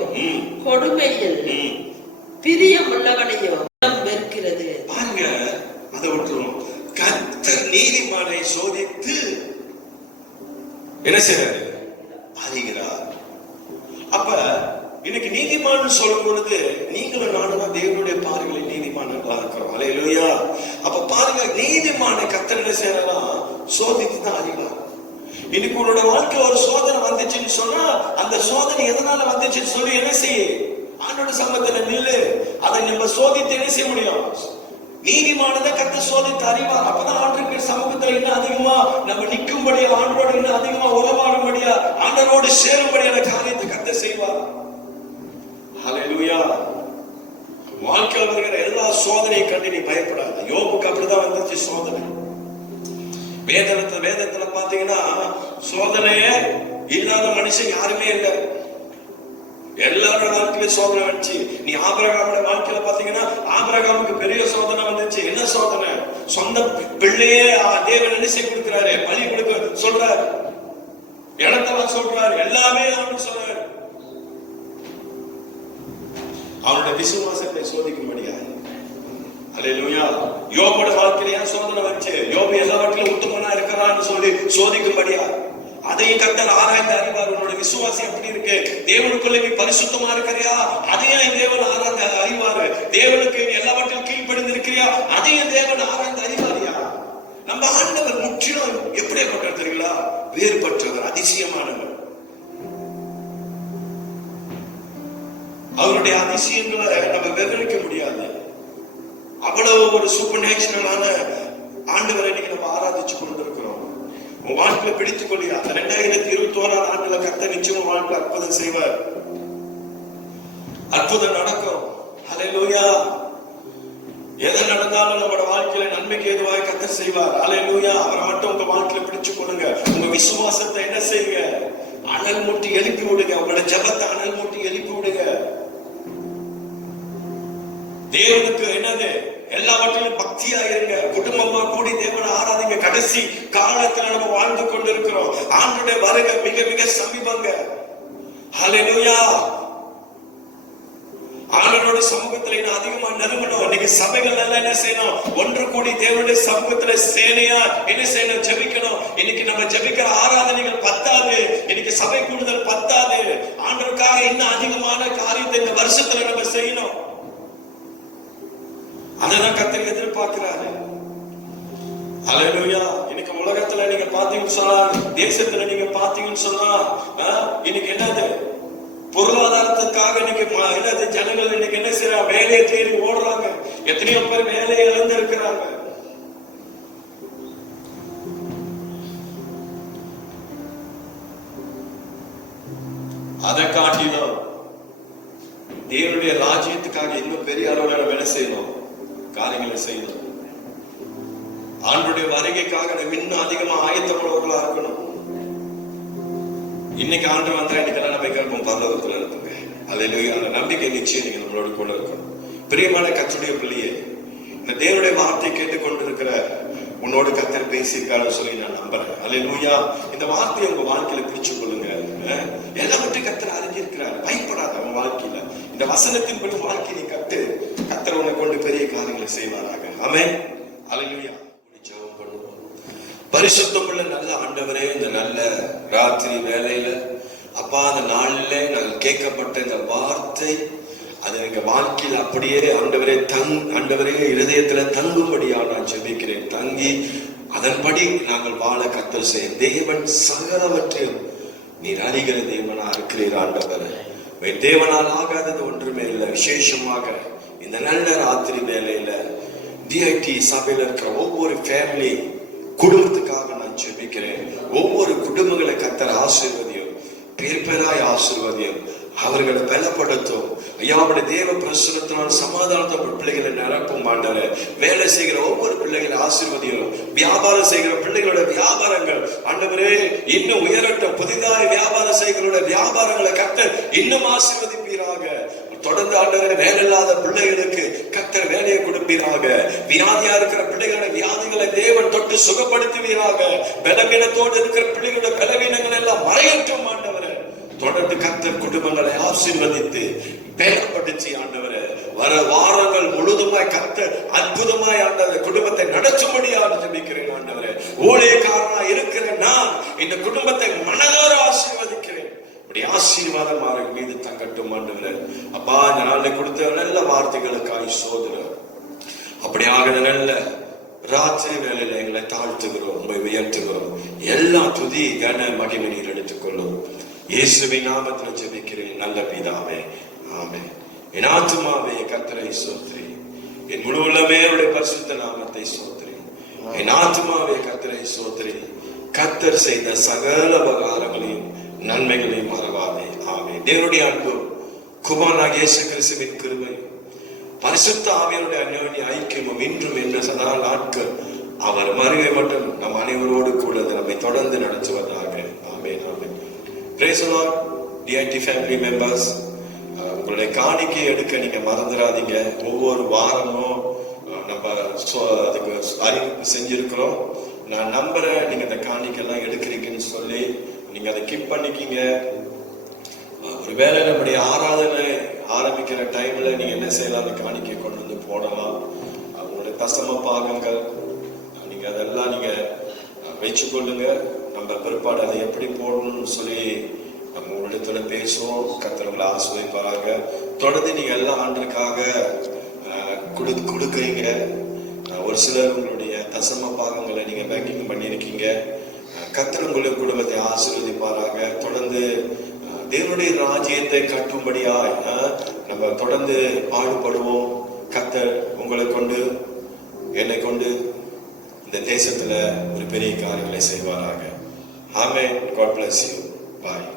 கொடுமையில் பிரியமுள்ளவனையோ வெறுக்கிறது. பாருங்க, அதை விட்டுரும். கர்த்தர் நீதிமானை சோதித்து என்ன செய்யறாரு? அறிகிறார். அப்ப இன்னைக்கு நீதிமான் சொல்லும் பொழுது நீங்களும் நானும் தேவனுடைய பார்வையில் நீதிமான்களா இருக்கிறோம். ஹல்லேலூயா. அப்ப பாருங்க, நீதிமான கர்த்தர் என்ன செய்யறா? சோதித்து தான் அறிவார். இன்னைக்கு உன்னோட வாழ்க்கை ஒரு சோதனை வந்துச்சுன்னு சொன்னா அந்த சோதனை எதனால வந்துச்சுன்னு சொல்லி என்ன செய்ய? ஆண்டோட சமூகத்துல நில்லு. அதை நம்ம சோதித்து என்ன செய்ய முடியும்? நீதிமானதை கர்த்தர் சோதித்து அறிவார். அப்பதான் ஆண்டவருடைய சமூகத்துல இன்னும் அதிகமா நம்ம நிற்கும்படியா, ஆண்டோட இன்னும் அதிகமா உறவாடும்படியா, ஆண்டவரோடு சேரும்படியான காரியத்தை கர்த்தர் செய்வார். ஹல்லேலூயா. வாழ்க்கையில் வருகிற எல்லா சோதனையும் கண்டு நீ பயப்படாத. யோபுக்கு அப்படிதான் வந்துச்சு சோதனை. வேதத்துல பாத்தீங்கன்னா சோதனையே இல்லாத மனுஷன் யாருமே இல்லை. எல்லாரோட வாழ்க்கையில சோதனை வந்துச்சு. நீ ஆபிரகாமோட வாழ்க்கையில பாத்தீங்கன்னா ஆபிரகாமுக்கு பெரிய சோதனை வந்துச்சு. என்ன சோதனை? சொந்த பிள்ளையே தேவன் என்ன செய்ய கொடுக்கிறாரு? பலி கொடுக்க சொல்றாரு. இடத்தெல்லாம் சொல்றாரு. எல்லாமே அவனுக்கு சொல்றாரு. அவனுடைய விசுவாசத்தை சோதிக்கும்படியா. ஹல்லேலூயா. யோபோட வாழ்க்கையில சோதனை வந்துச்சு. யோபு எல்லாவற்றிலும் உத்தமனா இருக்கிறான்னு சொல்லி சோதிக்கும்படியா. அதையும் கர்த்தர் ஆராய்ந்து அறிவார். உன்னோட விசுவாசம் எப்படி இருக்கு? தேவனுக்குள்ள நீ பரிசுத்தமா இருக்கிறியா? அதையும் தேவன் ஆராய்ந்து அறிவாரு. தேவனுக்கு எல்லாவற்றிலும் கீழ்ப்படிந்து இருக்கிறியா? அதையும் தேவன் ஆராய்ந்து அறிவாரியா? நம்ம ஆண்டவர் முற்றிலும் எப்படிப்பட்டவர் தெரியுங்களா? வேறுபட்டவர், அதிசயமானவர். அவருடைய அதிசயங்களை நம்ம விவரிக்க முடியாது. அவ்வளவு ஒரு சூப்பர் நேச்சுரலான ஆண்டவரை இன்னைக்கு நம்ம ஆராதிச்சு கொண்டிருக்கிறோம். உன் வாழ்க்கையில பிடித்துக் கொள்ளியா? 2021 ஆண்டுல கர்த்தர் நிச்சயம் வாழ்க்கை அற்புதம் செய்வார். அற்புதம் நடக்கும். ஹல்லேலூயா. எது நடந்தாலும் நம்மளோட வாழ்க்கையில நன்மைக்கு எதுவாக கர்த்தர் செய்வார். ஹல்லேலூயா. அவரை மட்டும் உங்க வாழ்க்கையில பிடிச்சுக் கொள்ளுங்க. உங்க விசுவாசத்தை என்ன செய்யுங்க? அனல் மூட்டி எழுப்பி விடுங்க. உங்களோட ஜெபத்தை அனல் மூட்டி எழுப்பி விடுங்க. தேவனுக்கு என்னது? எல்லாவற்றிலும் பக்தியா இருங்க. குடும்பமா கூடி தேவனை ஆராதிங்க. கடைசி காலத்துல நம்ம வாழ்ந்து கொண்டிருக்கிறோம். ஆண்டவருடைய வருகை மிக மிக சமீபங்க. ஹல்லேலூயா. ஆண்டவரோட சமூகத்துல இன்னும் அதிகமா நெருங்கணும். இன்னைக்கு சபைகள் எல்லாம் என்ன செய்யணும்? ஒன்று கூடி தேவனுடைய சமூகத்துல சேனையா என்ன செய்யணும்? ஜெபிக்கணும். இன்னைக்கு நம்ம ஜெபிக்கிற ஆராதனைகள் பத்தாது. இன்னைக்கு சபை கூடுதல் பத்தாது. ஆண்டவருக்காக இன்னும் அதிகமான காரியத்தை இந்த வருஷத்துல நம்ம செய்யணும். அதான் கர்த்தர் எதிர்பார்க்கிறாரு. ஹல்லேலூயா. இன்னைக்கு உலகத்துல நீங்க பாத்தீங்கன்னு சொன்னா, தேசத்துல நீங்க பாத்தீங்கன்னு சொன்னா, இன்னைக்கு என்னது? பொருளாதாரத்துக்காக இன்னைக்கு என்னது? ஜனங்கள் இன்னைக்கு என்ன செய்யறாங்க? வேலையை தேடி ஓடுறாங்க. எத்தனையோ பேர் வேலையை இழந்து இருக்கிறாங்க. அதை காட்டிலும் தேவனுடைய ராஜ்யத்துக்காக இன்னும் பெரிய அளவில் நம்ம என்ன செய்யணும்? காரியங்களை செய்யணும். ஆண்டவருடைய வருகைக்காக நம்ம இன்னும் அதிகமா ஆயத்தப்படுவர்களா இருக்கணும். இன்னைக்கு ஆண்டு வந்தா இன்னைக்கு நம்ம கேட்போம் பரலோகத்துல இருக்குங்க. ஹல்லேலூயா. அந்த நம்பிக்கை நிச்சயம் நீங்க நம்மளோட கூட இருக்கணும். பிரியமான கர்த்தருடைய பிள்ளையே, இந்த தேவனுடைய வார்த்தை கேட்டுக்கொண்டிருக்கிற உன்னோடு கர்த்தர் பேசியிருக்காருன்னு சொல்லி நான் நம்புறேன். ஹல்லேலூயா. இந்த வார்த்தையை உங்க வாழ்க்கையில பிடிச்சு கொள்ளுங்க. எல்லாவற்றையும் கர்த்தர் அறிஞ்சிருக்கிறார். பயப்படாத. உன் வாழ்க்கையில இந்த வசனத்தின்படி வாழ்க்கையை கர்த்தர் உன்னை கொண்டு கிருபை செய்வாராக. ஆமென். அல்லேலூயா. ஜெபம் பண்ணுவோம். பரிசுத்தமுள்ள நல்ல ஆண்டவரே, இந்த நல்ல ராத்திரி வேளையில அப்பா, அந்த நாளில நாங்கள் கேட்கப்பட்ட இந்த வார்த்தை அது எங்க வாழ்க்கையில் அப்படியே ஆண்டவரே இருதயத்துல தங்கும்படியா நான் ஜெபிக்கிறேன். தங்கி அதன்படி நாங்கள் வாழ கர்த்தர் செய்ய தேவன் சகலவற்றையும் நீர் அறிகிற தேவனா இருக்கிறீர் ஆண்டவர். தேவனால் ஆகாதது ஒன்றுமே இல்லை. விசேஷமாக இந்த நல்ல ராத்திரி வேளையில டிஐடி சபையில இருக்கிற ஒவ்வொரு ஃபேமிலி குடும்பத்துக்காக நான் ஜெபிக்கிறேன். ஒவ்வொரு குடும்பங்களை கர்த்தர் ஆசீர்வதியும், பேராய் ஆசீர்வதியும், அவர்களை பலப்படுத்தும். ஐயாவுடைய தேவ பிரசுரத்தினால் சமாதானத்தை பிள்ளைகளை நிரப்பும் ஆண்டவரே. வேலை செய்கிற ஒவ்வொரு பிள்ளைகளை ஆசீர்வதியும். வியாபாரம் செய்கிற பிள்ளைகளோட வியாபாரங்கள் ஆண்டவரே இன்னும் உயரட்டும். புதிதாய் வியாபாரம் செய்கிற வியாபாரங்களை கர்த்தர் இன்னும் ஆசீர்வதிப்பீராக. தொடர்ந்து ஆண்டவரே வேலை இல்லாத பிள்ளைகளுக்கு கர்த்தர் வேலையை கொடுப்பீராக. வியாதியா இருக்கிற பிள்ளைகளோட வியாதிகளை தேவன் தொட்டு சுகப்படுத்துவீராக. பலவீனத்தோடு இருக்கிற பிள்ளைகளோட பலவீனங்கள் எல்லாம் மறையட்டும் ஆண்டவரே. தொடர்ந்து கர்த்தர் குடும்பங்களை ஆசீர்வதித்து பலப்படுத்தி ஆண்டவரே வர வாரங்கள் முழுதுமாய் கர்த்தர் அற்புதமாய் ஆண்டவரே குடும்பத்தை நடத்தும்படியாக ஜெபிக்கிறேன் ஆண்டவரே. ஊழியக்காரனா இருக்கிற நான் இந்த குடும்பத்தை மனதார ஆசீர்வதிக்கிறேன். இப்படி ஆசீர்வாதமாக மீது தங்கட்டும் ஆண்டவரே. அப்பா, இந்த நாளில் கொடுத்த நல்ல வார்த்தைகளுக்காய் சோதரர் அப்படியாக நல்ல ராத்திரி வேளையில எங்களை தாழ்த்துகிறோம், உங்களை உயர்த்துகிறோம். எல்லா துதி கன மகிமை நீர் எடுத்துக்கொள்ளும். இயேசுவின் நாமத்தில் ஜெபிக்கிறேன் நல்ல பிதாவே, ஆமென். என் ஆத்துமாவே கர்த்தரை ஸ்தோத்திரி, என் முழு உள்ளமே அவருடைய பரிசுத்த நாமத்தை ஸ்தோத்திரி. என் ஆத்துமாவே கர்த்தரை ஸ்தோத்திரி, கர்த்தர் செய்த சகல உபகாரங்களையும் நன்மைகளையும் மறவாதே. ஆமென். தேவனுடைய அன்பு, குமாரனாகிய இயேசு கிறிஸ்துவின் கிருபை, பரிசுத்த ஆவியாருடைய அந்யோன்ய ஐக்கியமும் இன்றும் என்ன சதா நாட்கள் அவர் வருகை மட்டும் நம் அனைவரோடு கூட நம்மை தொடர்ந்து நடத்துவதாக. ஆமென், ஆமென். Praise the Lord. DIT family members, உங்களுடைய காணிக்கை எடுக்க நீங்க மறந்துடாதீங்க. ஒவ்வொரு வாரமும் நம்ம அதுக்கு அறிவிப்பு செஞ்சிருக்கிறோம். நான் நம்புறேன் நீங்க இந்த காணிக்கெல்லாம் எடுக்கிறீங்கன்னு சொல்லி நீங்க அதை கீப் பண்ணிக்கிங்க. ஒருவேளை நம்முடைய ஆராதனை ஆரம்பிக்கிற டைம்ல நீங்க என்ன செய்யலாம், அந்த காணிக்கை கொண்டு வந்து போடலாம். உங்களுடைய தசம பாகங்கள் நீங்க அதெல்லாம் நீங்க வச்சுக்கொள்ளுங்க. நம்ம பிற்பாடு அதை எப்படி போடணும்னு சொல்லி நம்ம உங்களிடத்துல பேசுவோம். கர்த்தர்களை ஆசீர்வதிப்பாராக. தொடர்ந்து நீங்க எல்லாம் ஆண்டுக்காக கொடுக்குறீங்க. ஒரு சிலர் உங்களுடைய தசம பாகங்களை நீங்க பேக்கிங் பண்ணியிருக்கீங்க. கர்த்தர் உங்களுடைய குடும்பத்தை ஆசீர்வதிப்பாராக. தொடர்ந்து தேவனுடைய ராஜ்யத்தை கட்டும்படியாய் நம்ம தொடர்ந்து பாடுபடுவோம். கர்த்தர் உங்களை கொண்டு என்னை கொண்டு இந்த தேசத்துல ஒரு பெரிய காரியங்களை செய்வாராக. Amen. God bless you. Bye.